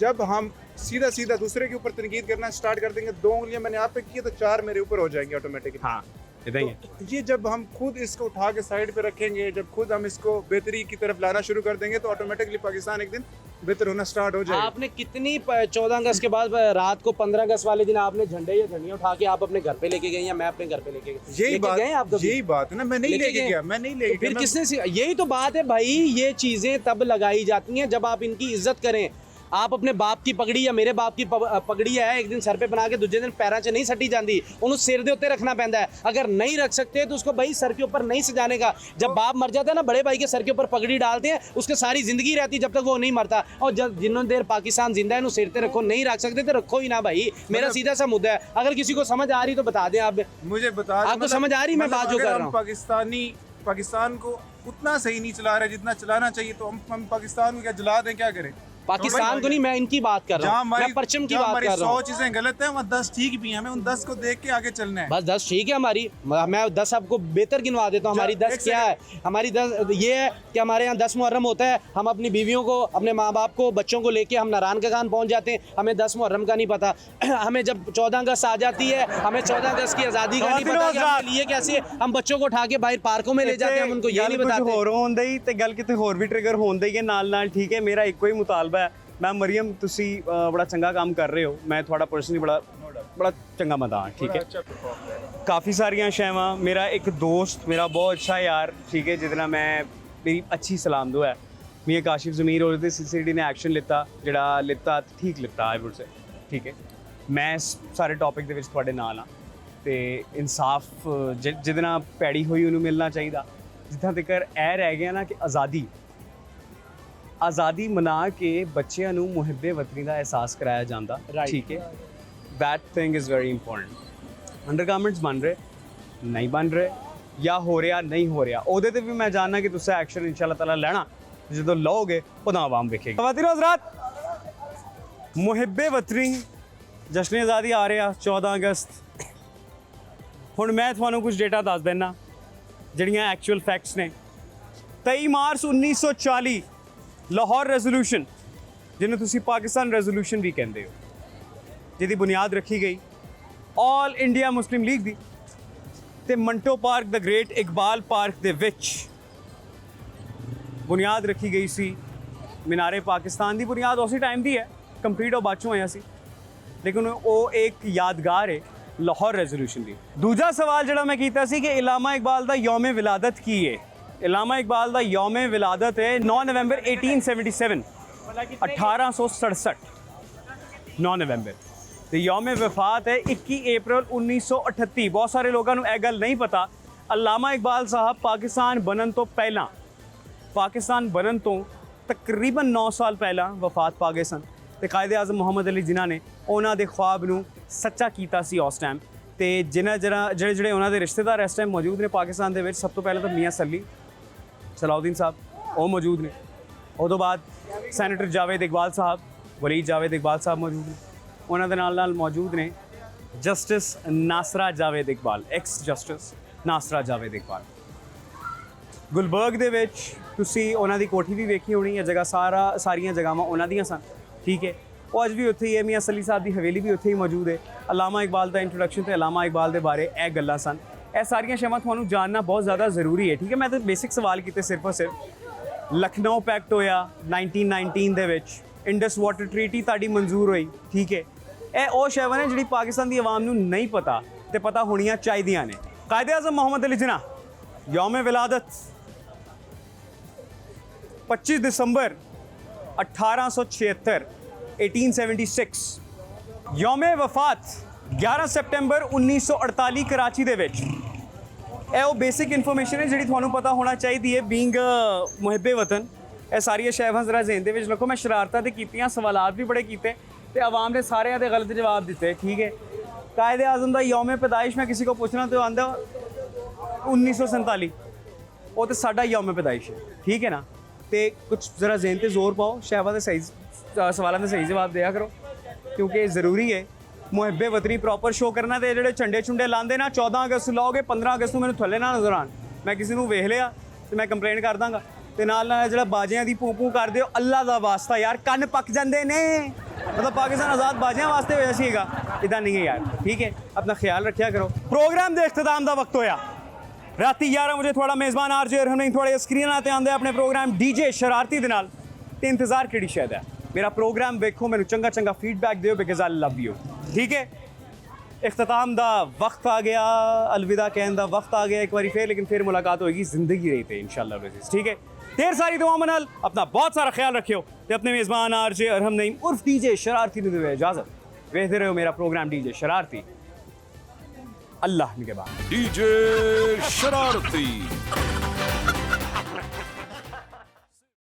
जब हम सीधा सीधा दूसरे के ऊपर तनकीद करना स्टार्ट कर देंगे, 2 उंगलियां मैंने आप पे की तो 4 मेरे ऊपर हो जाएंगे ऑटोमेटिकली। हाँ इतना ही है। तो ये जब हम खुद इसको उठा के साइड पे रखेंगे, जब खुद हम इसको बेहतरी की तरफ लाना शुरू कर देंगे, तो ऑटोमेटिकली पाकिस्तान एक दिन बेहतर होना स्टार्ट हो जाएगा। आपने कितनी 14 अगस्त के बाद रात को 15 अगस्त वाले दिन आपने झंडे या झंडियाँ उठा के आप अपने घर पे लेके गए या मैं अपने घर पे लेके गए? यही बात गए आप कभी? यही बात है ना, मैं नहीं लेके लेके गए? गया, मैं नहीं लेके फिर गया। किसने यही तो बात है भाई, ये चीजें तब लगाई जाती हैं जब आप इनकी इज्जत करें। आप अपने बाप की पगड़ी या मेरे बाप की पगड़ी है एक दिन सर पे बना के दूसरे दिन पैरों 'ਚ नहीं सटी जाती, उन्हें सिर दे उत्ते रखना पैंदा है। अगर नहीं रख सकते तो उसको भाई सर के ऊपर नहीं सजाने का। जब बाप मर जाता है ना, बड़े भाई के सर के ऊपर पगड़ी डालते हैं, उसके सारी जिंदगी रहती जब तक वो नहीं मरता। और जब जिन्होंने देर पाकिस्तान जिंदा है उन्हें सिर पे रखो, नहीं रख सकते तो रखो ही ना भाई। मेरा सीधा सा मुद्दा है, अगर किसी को समझ आ रही तो बता दें। आप मुझे बता, आपको समझ आ रही मैं बात जो कर रहा हूँ? पाकिस्तान को उतना सही नहीं चला रहे जितना चलाना चाहिए, तो हम पाकिस्तान को क्या जला दें, क्या करें? पाकिस्तान को नहीं, मैं इनकी बात कर रहा हूँ, मैं परचम की बात कर रहा हूँ। 100 चीजें गलत हैं, वहाँ 10 ठीक भी हैं, हमें उन 10 को देख के आगे चलना है। बस 10 ठीक है हमारी, मैं 10 आपको बेहतर गिनवा देता हूँ। हमारी 10 क्या है? हमारी 10 ये है कि हमारे यहाँ 10 मुहर्रम होता है, हम अपनी बीवियों को, अपने माँ बाप को, बच्चों को लेके हम नारायण का खान पहुँच जाते हैं। हमें 10 मुहर्रम का नहीं पता। हमें जब 14 अगस्त आ जाती है, हमें 14 अगस्त की आज़ादी का नहीं पता कि हमने लिए कैसे। हम बच्चों को उठा के बाहर पार्कों में ले जाते हैं, हम उनको ये नहीं बताते। ਹੋਰ ਹੋਣ ਦੀ ਤੇ ਗੱਲ ਕਿਤੇ ਹੋਰ ਵੀ ਟ੍ਰਿਗਰ ਹੋਣ ਦੀ ਹੈ ਨਾਲ ਠੀਕ ਹੈ। ਮੇਰਾ ਇੱਕੋ ਹੀ ਮੁਤਾਲਬਾ ਹੈ, ਮੈਂ ਮਰੀਮ ਤੁਸੀਂ ਬੜਾ ਚੰਗਾ ਕੰਮ ਕਰ ਰਹੇ ਹੋ, ਮੈਂ ਤੁਹਾਡਾ ਪਰਸਨਲੀ ਬੜਾ ਚੰਗਾ ਮੰਨਦਾ ਹਾਂ, ਠੀਕ ਹੈ। ਕਾਫੀ ਸਾਰੀਆਂ ਸ਼ੈਵਾਂ, ਮੇਰਾ ਇੱਕ ਦੋਸਤ, ਮੇਰਾ ਬਹੁਤ ਅੱਛਾ ਯਾਰ, ਠੀਕ ਹੈ, ਜਿਹਦੇ ਨਾਲ ਮੈਂ ਮੇਰੀ ਅੱਛੀ ਸਲਾਮ ਦੁਆ ਹੈ, ਮੀਆਂ ਕਾਸ਼ਿਫ ਜ਼ਮੀਰ, ਔਰ ਉਹਦੇ CCD ਨੇ ਐਕਸ਼ਨ ਲਿੱਤਾ, ਜਿਹੜਾ ਲਿੱਤਾ ਠੀਕ ਲਿੱਤਾ, ਆਈ ਵੁੱਡ ਸੇ, ਠੀਕ ਹੈ। ਮੈਂ ਸਾਰੇ ਟੌਪਿਕ ਦੇ ਵਿੱਚ ਤੁਹਾਡੇ ਨਾਲ ਹਾਂ ਤੇ ਇਨਸਾਫ ਜਿਹਦੇ ਨਾਲ ਪੈੜੀ ਹੋਈ ਉਹਨੂੰ ਮਿਲਣਾ ਚਾਹੀਦਾ। ਜਿੱਥਾਂ ਤੱਕ ਇਹ ਰਹਿ ਗਿਆ ਨਾ ਕਿ ਆਜ਼ਾਦੀ ਮਨਾ ਕੇ ਬੱਚਿਆਂ ਨੂੰ ਮੁਹੱਬੇ ਵਤਨੀ ਦਾ ਅਹਿਸਾਸ ਕਰਾਇਆ ਜਾਂਦਾ, ਠੀਕ ਹੈ। That thing is very important. Undergarments ਬਣ ਰਹੇ ਨਹੀਂ ਬਣ ਰਹੇ, ਜਾਂ ਹੋ ਰਿਹਾ ਨਹੀਂ ਹੋ ਰਿਹਾ, ਉਹਦੇ ਤੇ ਵੀ ਮੈਂ ਜਾਣਨਾ ਕਿ ਤੁਸੀਂ ਐਕਸ਼ਨ ਇਨਸ਼ਾ ਅੱਲਾਹ ਤਾਲਾ ਲੈਣਾ। ਜਦੋਂ ਲਓਗੇ ਉਦੋਂ ਆਵਾਮ ਵੇਖੇਗੀ। ਖਵਾਤੀਨ ਹਜ਼ਰਾਤ, ਮੁਹੱਬੇ ਵਤਨੀ ਜਸ਼ਨ ਆਜ਼ਾਦੀ ਆ ਰਿਹਾ 14 ਅਗਸਤ। ਹੁਣ ਮੈਂ ਤੁਹਾਨੂੰ ਕੁਝ ਡੇਟਾ ਦੱਸ ਦਿੰਦਾ ਜਿਹੜੀਆਂ ਐਕਚੁਅਲ ਫੈਕਟਸ ਨੇ। 23 ਮਾਰਚ 1940 ਲਾਹੌਰ ਰੈਜ਼ੋਲੂਸ਼ਨ, ਜਿਹਨੂੰ ਤੁਸੀਂ ਪਾਕਿਸਤਾਨ ਰੈਜ਼ੋਲੂਸ਼ਨ ਵੀ ਕਹਿੰਦੇ ਹੋ, ਜਿਹਦੀ ਬੁਨਿਆਦ ਰੱਖੀ ਗਈ ਆਲ ਇੰਡੀਆ ਮੁਸਲਿਮ ਲੀਗ ਦੀ ਤੇ ਮੰਟੋ ਪਾਰਕ ਦਾ ਗ੍ਰੇਟ ਇਕਬਾਲ ਪਾਰਕ ਦੇ ਵਿੱਚ ਬੁਨਿਆਦ ਰੱਖੀ ਗਈ ਸੀ। ਮੀਨਾਰੇ ਪਾਕਿਸਤਾਨ ਦੀ ਬੁਨਿਆਦ ਉਸੇ ਟਾਈਮ ਦੀ ਹੈ, ਕੰਪਲੀਟ ਉਹ ਬਾਅਦ 'ਚੋਂ ਹੋਇਆ ਸੀ, ਲੇਕਿਨ ਉਹ ਇੱਕ ਯਾਦਗਾਰ ਹੈ ਲਾਹੌਰ ਰੈਜ਼ੋਲੂਸ਼ਨ ਦੀ। ਦੂਜਾ ਸਵਾਲ ਜਿਹੜਾ ਮੈਂ ਕੀਤਾ ਸੀ ਕਿ ਇਲਾਮਾ ਇਕਬਾਲ ਦਾ ਯੌਮ ਵਿਲਾਦਤ ਕੀ ਹੈ। इलामा इकबाल का यौम विलादत है 9 नवंबर 1877, 1867 9 नवंबर। तो यौम वफात है 21 अप्रैल 1938। बहुत सारे लोगों को यह गल नहीं पता, अलामा इकबाल साहब पाकिस्तान बनन तो पहला, पाकिस्तान बनन तो तकरीबन 9 साल पहला वफात पा गए सन। तो कायदे आज़म मुहम्मद अली जिन्ना ने उन्होंने ख्वाब नूं सच्चा किया सी उस टाइम। तो ਜਿਹੜੇ ਉਹਨਾਂ ਦੇ ਰਿਸ਼ਤੇਦਾਰ ਇਸ ਟਾਈਮ ਮੌਜੂਦ ਨੇ ਪਾਕਿਸਤਾਨ ਦੇ ਵਿੱਚ, ਸਭ ਤੋਂ ਪਹਿਲਾਂ ਤਾਂ ਮੀਆਂ ਸਲਾਉਦੀਨ ਸਾਹਿਬ ਉਹ ਮੌਜੂਦ ਨੇ। ਉਦੋਂ ਬਾਅਦ ਸੈਨੇਟਰ ਜਾਵੇਦ ਇਕਬਾਲ ਸਾਹਿਬ, ਵਲੀਦ ਜਾਵੇਦ ਇਕਬਾਲ ਸਾਹਿਬ ਮੌਜੂਦ ਨੇ। ਉਹਨਾਂ ਦੇ ਨਾਲ ਮੌਜੂਦ ਨੇ justice Nasira Javed Iqbal, ex justice Nasira Javed Iqbal. Gulberg ਦੇ ਵਿੱਚ ਤੁਸੀਂ ਉਹਨਾਂ ਦੀ ਕੋਠੀ ਵੀ ਵੇਖੀ ਹੋਣੀ ਹੈ, ਜਗ੍ਹਾ ਸਾਰੀਆਂ ਜਗ੍ਹਾਵਾਂ ਉਹਨਾਂ ਦੀਆਂ ਸਨ, ਠੀਕ ਹੈ। ਉਹ ਅੱਜ ਵੀ ਉੱਥੇ ਹੀ ਹੈ। ਮੀਆਂ ਸਲੀ ਸਾਹਿਬ ਦੀ ਹਵੇਲੀ ਵੀ ਉੱਥੇ ਹੀ ਮੌਜੂਦ ਹੈ। ਅਲਾਮਾ ਇਕਬਾਲ ਦਾ ਇੰਟਰੋਡਕਸ਼ਨ ਤੇ ਅਲਾਮਾ ਇਕਬਾਲ ਦੇ ਬਾਰੇ ਇਹ ਗੱਲਾਂ ਸਨ। ਇਹ ਸਾਰੀਆਂ ਸ਼ੈਵਾਂ ਤੁਹਾਨੂੰ ਜਾਣਨਾ ਬਹੁਤ ਜ਼ਿਆਦਾ ਜ਼ਰੂਰੀ ਹੈ, ਠੀਕ ਹੈ। ਮੈਂ ਤਾਂ ਬੇਸਿਕ ਸਵਾਲ ਕੀਤੇ ਸਿਰਫ ਔਰ ਸਿਰਫ। ਲਖਨਊ ਪੈਕਟ ਹੋਇਆ 1919 ਦੇ ਵਿੱਚ, ਇੰਡਸ ਵਾਟਰ ਟ੍ਰੀਟੀ ਤੁਹਾਡੀ ਮਨਜ਼ੂਰ ਹੋਈ, ਠੀਕ ਹੈ। ਇਹ ਉਹ ਸ਼ੈਵਾਂ ਨੇ ਜਿਹੜੀ ਪਾਕਿਸਤਾਨ ਦੀ ਆਵਾਮ ਨੂੰ ਨਹੀਂ ਪਤਾ ਤੇ ਪਤਾ ਹੋਣੀਆਂ ਚਾਹੀਦੀਆਂ ਨੇ। ਕਾਇਦੇ ਆਜ਼ਮ ਮੁਹੰਮਦ ਅਲੀ ਜਿਨਾ ਯੌਮ ਵਿਲਾਦਤ 25 ਦਸੰਬਰ 1876, 1876। ਯੌਮ ਵਫਾਤ 11 ਸੈਪਟੈਂਬਰ 1948 ਕਰਾਚੀ ਦੇ ਵਿੱਚ। ਇਹ ਉਹ ਬੇਸਿਕ ਇਨਫੋਰਮੇਸ਼ਨ ਹੈ ਜਿਹੜੀ ਤੁਹਾਨੂੰ ਪਤਾ ਹੋਣਾ ਚਾਹੀਦੀ ਹੈ ਬੀਇੰਗ ਮੁਹੱਬੇ ਵਤਨ। ਇਹ ਸਾਰੀਆਂ ਸ਼ੈਵਾਂ ਜ਼ਰਾ ਜ਼ਿਹਨ ਦੇ ਵਿੱਚ ਰੱਖੋ। ਮੈਂ ਸ਼ਰਾਰਤਾਂ ਤੇ ਕੀਤੀਆਂ, ਸਵਾਲਾਤ ਵੀ ਬੜੇ ਕੀਤੇ ਤੇ ਆਵਾਮ ਨੇ ਸਾਰਿਆਂ ਦੇ ਗਲਤ ਜਵਾਬ ਦਿੱਤੇ, ਠੀਕ ਹੈ। ਕਾਇਦੇ ਆਜ਼ਮ ਦਾ ਯੌਮ ਪੈਦਾਇਸ਼ ਮੈਂ ਕਿਸੇ ਕੋ ਪੁੱਛਣਾ ਤੇ ਆਂਦਾ 1947, ਉਹ ਤੇ ਸਾਡਾ ਯੌਮ ਪੈਦਾਇਸ਼ ਹੈ, ਠੀਕ ਹੈ ਨਾ। ਤੇ ਕੁਛ ਜ਼ਰਾ ਜ਼ਿਹਨ ਤੇ ਜ਼ੋਰ ਪਾਓ, ਸ਼ੈਵਾਂ ਦੇ ਸਹੀ ਸਵਾਲਾਂ ਦੇ ਸਹੀ ਜਵਾਬ ਦਿਆ ਕਰੋ, ਕਿਉਂਕਿ ਇਹ ਜ਼ਰੂਰੀ ਹੈ ਮੁਹੱਬੇ ਵਤਨੀ ਪ੍ਰੋਪਰ ਸ਼ੋ ਕਰਨਾ। ਤੇ ਜਿਹੜੇ ਝੰਡੇ ਝੁੰਡੇ ਲਾਉਂਦੇ ਨਾ 14 ਅਗਸਤ ਲਾਓਗੇ 15 ਅਗਸਤ ਨੂੰ ਮੈਨੂੰ ਥੱਲੇ ਨਾ ਨਜ਼ਰ ਆਉਣ। ਮੈਂ ਕਿਸੇ ਨੂੰ ਵੇਖ ਲਿਆ ਤੇ ਮੈਂ ਕੰਪਲੇਂਟ ਕਰ ਦਾਂਗਾ। ਤੇ ਨਾਲ ਨਾਲ ਜਿਹੜਾ ਬਾਜਿਆਂ ਦੀ ਪੂੰ ਕਰਦੇ ਹੋ, ਅੱਲਾ ਦਾ ਵਾਸਤਾ ਯਾਰ ਕੰਨ ਪੱਕ ਜਾਂਦੇ ਨੇ। ਮਤਲਬ ਪਾਕਿਸਤਾਨ ਆਜ਼ਾਦ ਬਾਜਿਆਂ ਵਾਸਤੇ ਹੋਇਆ ਸੀਗਾ, ਇਦਾਂ ਨਹੀਂ ਹੈ ਯਾਰ, ਠੀਕ ਹੈ। ਆਪਣਾ ਖਿਆਲ ਰੱਖਿਆ ਕਰੋ। ਪ੍ਰੋਗਰਾਮ ਦੇ ਇਖਤਤਾਮ ਦਾ ਵਕਤ ਹੋਇਆ। ਰਾਤੀ 11 ਵਜੇ ਤੁਹਾਡਾ ਮੇਜ਼ਬਾਨ ਆਰਜੇ ਅਰਹਮ ਨਹੀਂ ਤੁਹਾਡੇ ਸਕਰੀਨਾਂ ਤੇ ਆਉਂਦੇ ਆਪਣੇ ਪ੍ਰੋਗਰਾਮ ਡੀਜੇ ਸ਼ਰਾਰਤੀ ਦੇ ਨਾਲ। ਤੇ ਇੰਤਜ਼ਾਰ ਕਿਹੜੀ ਸ਼ਾਇਦ ਹੈ, ਮੇਰਾ ਪ੍ਰੋਗਰਾਮ ਵੇਖੋ, ਮੈਨੂੰ ਚੰਗਾ ਚੰਗਾ ਫੀਡਬੈਕ ਦਿਓ, ਬਿਕਾਜ਼ ਆਈ ਲਵ ਯੂ, ਠੀਕ ਹੈ। ਇਖਤਤਾਮ ਦਾ ਵਕਤ ਆ ਗਿਆ, ਅਲਵਿਦਾ ਕਹਿਣ ਦਾ ਵਕਤ ਆ ਗਿਆ ਇੱਕ ਵਾਰੀ ਫਿਰ, ਲੇਕਿन ਫਿਰ ਮੁਲਾਕਾਤ ਹੋਏਗੀ ਜ਼ਿੰਦਗੀ ਰਹੀ ਤੇ इंशाल्लाह अज़ीज़, ठीक है। ढेर सारी दुआओं नाल अपना बहुत सारा ख्याल रखियो ते अपने मेज़बान आरजे अरहम नईम उर्फ डीजे शरारती ने दे इजाजत। वेखते रहो मेरा प्रोग्राम डीजे शरारती। अल्लाह निगहबान। डीजे शरारती।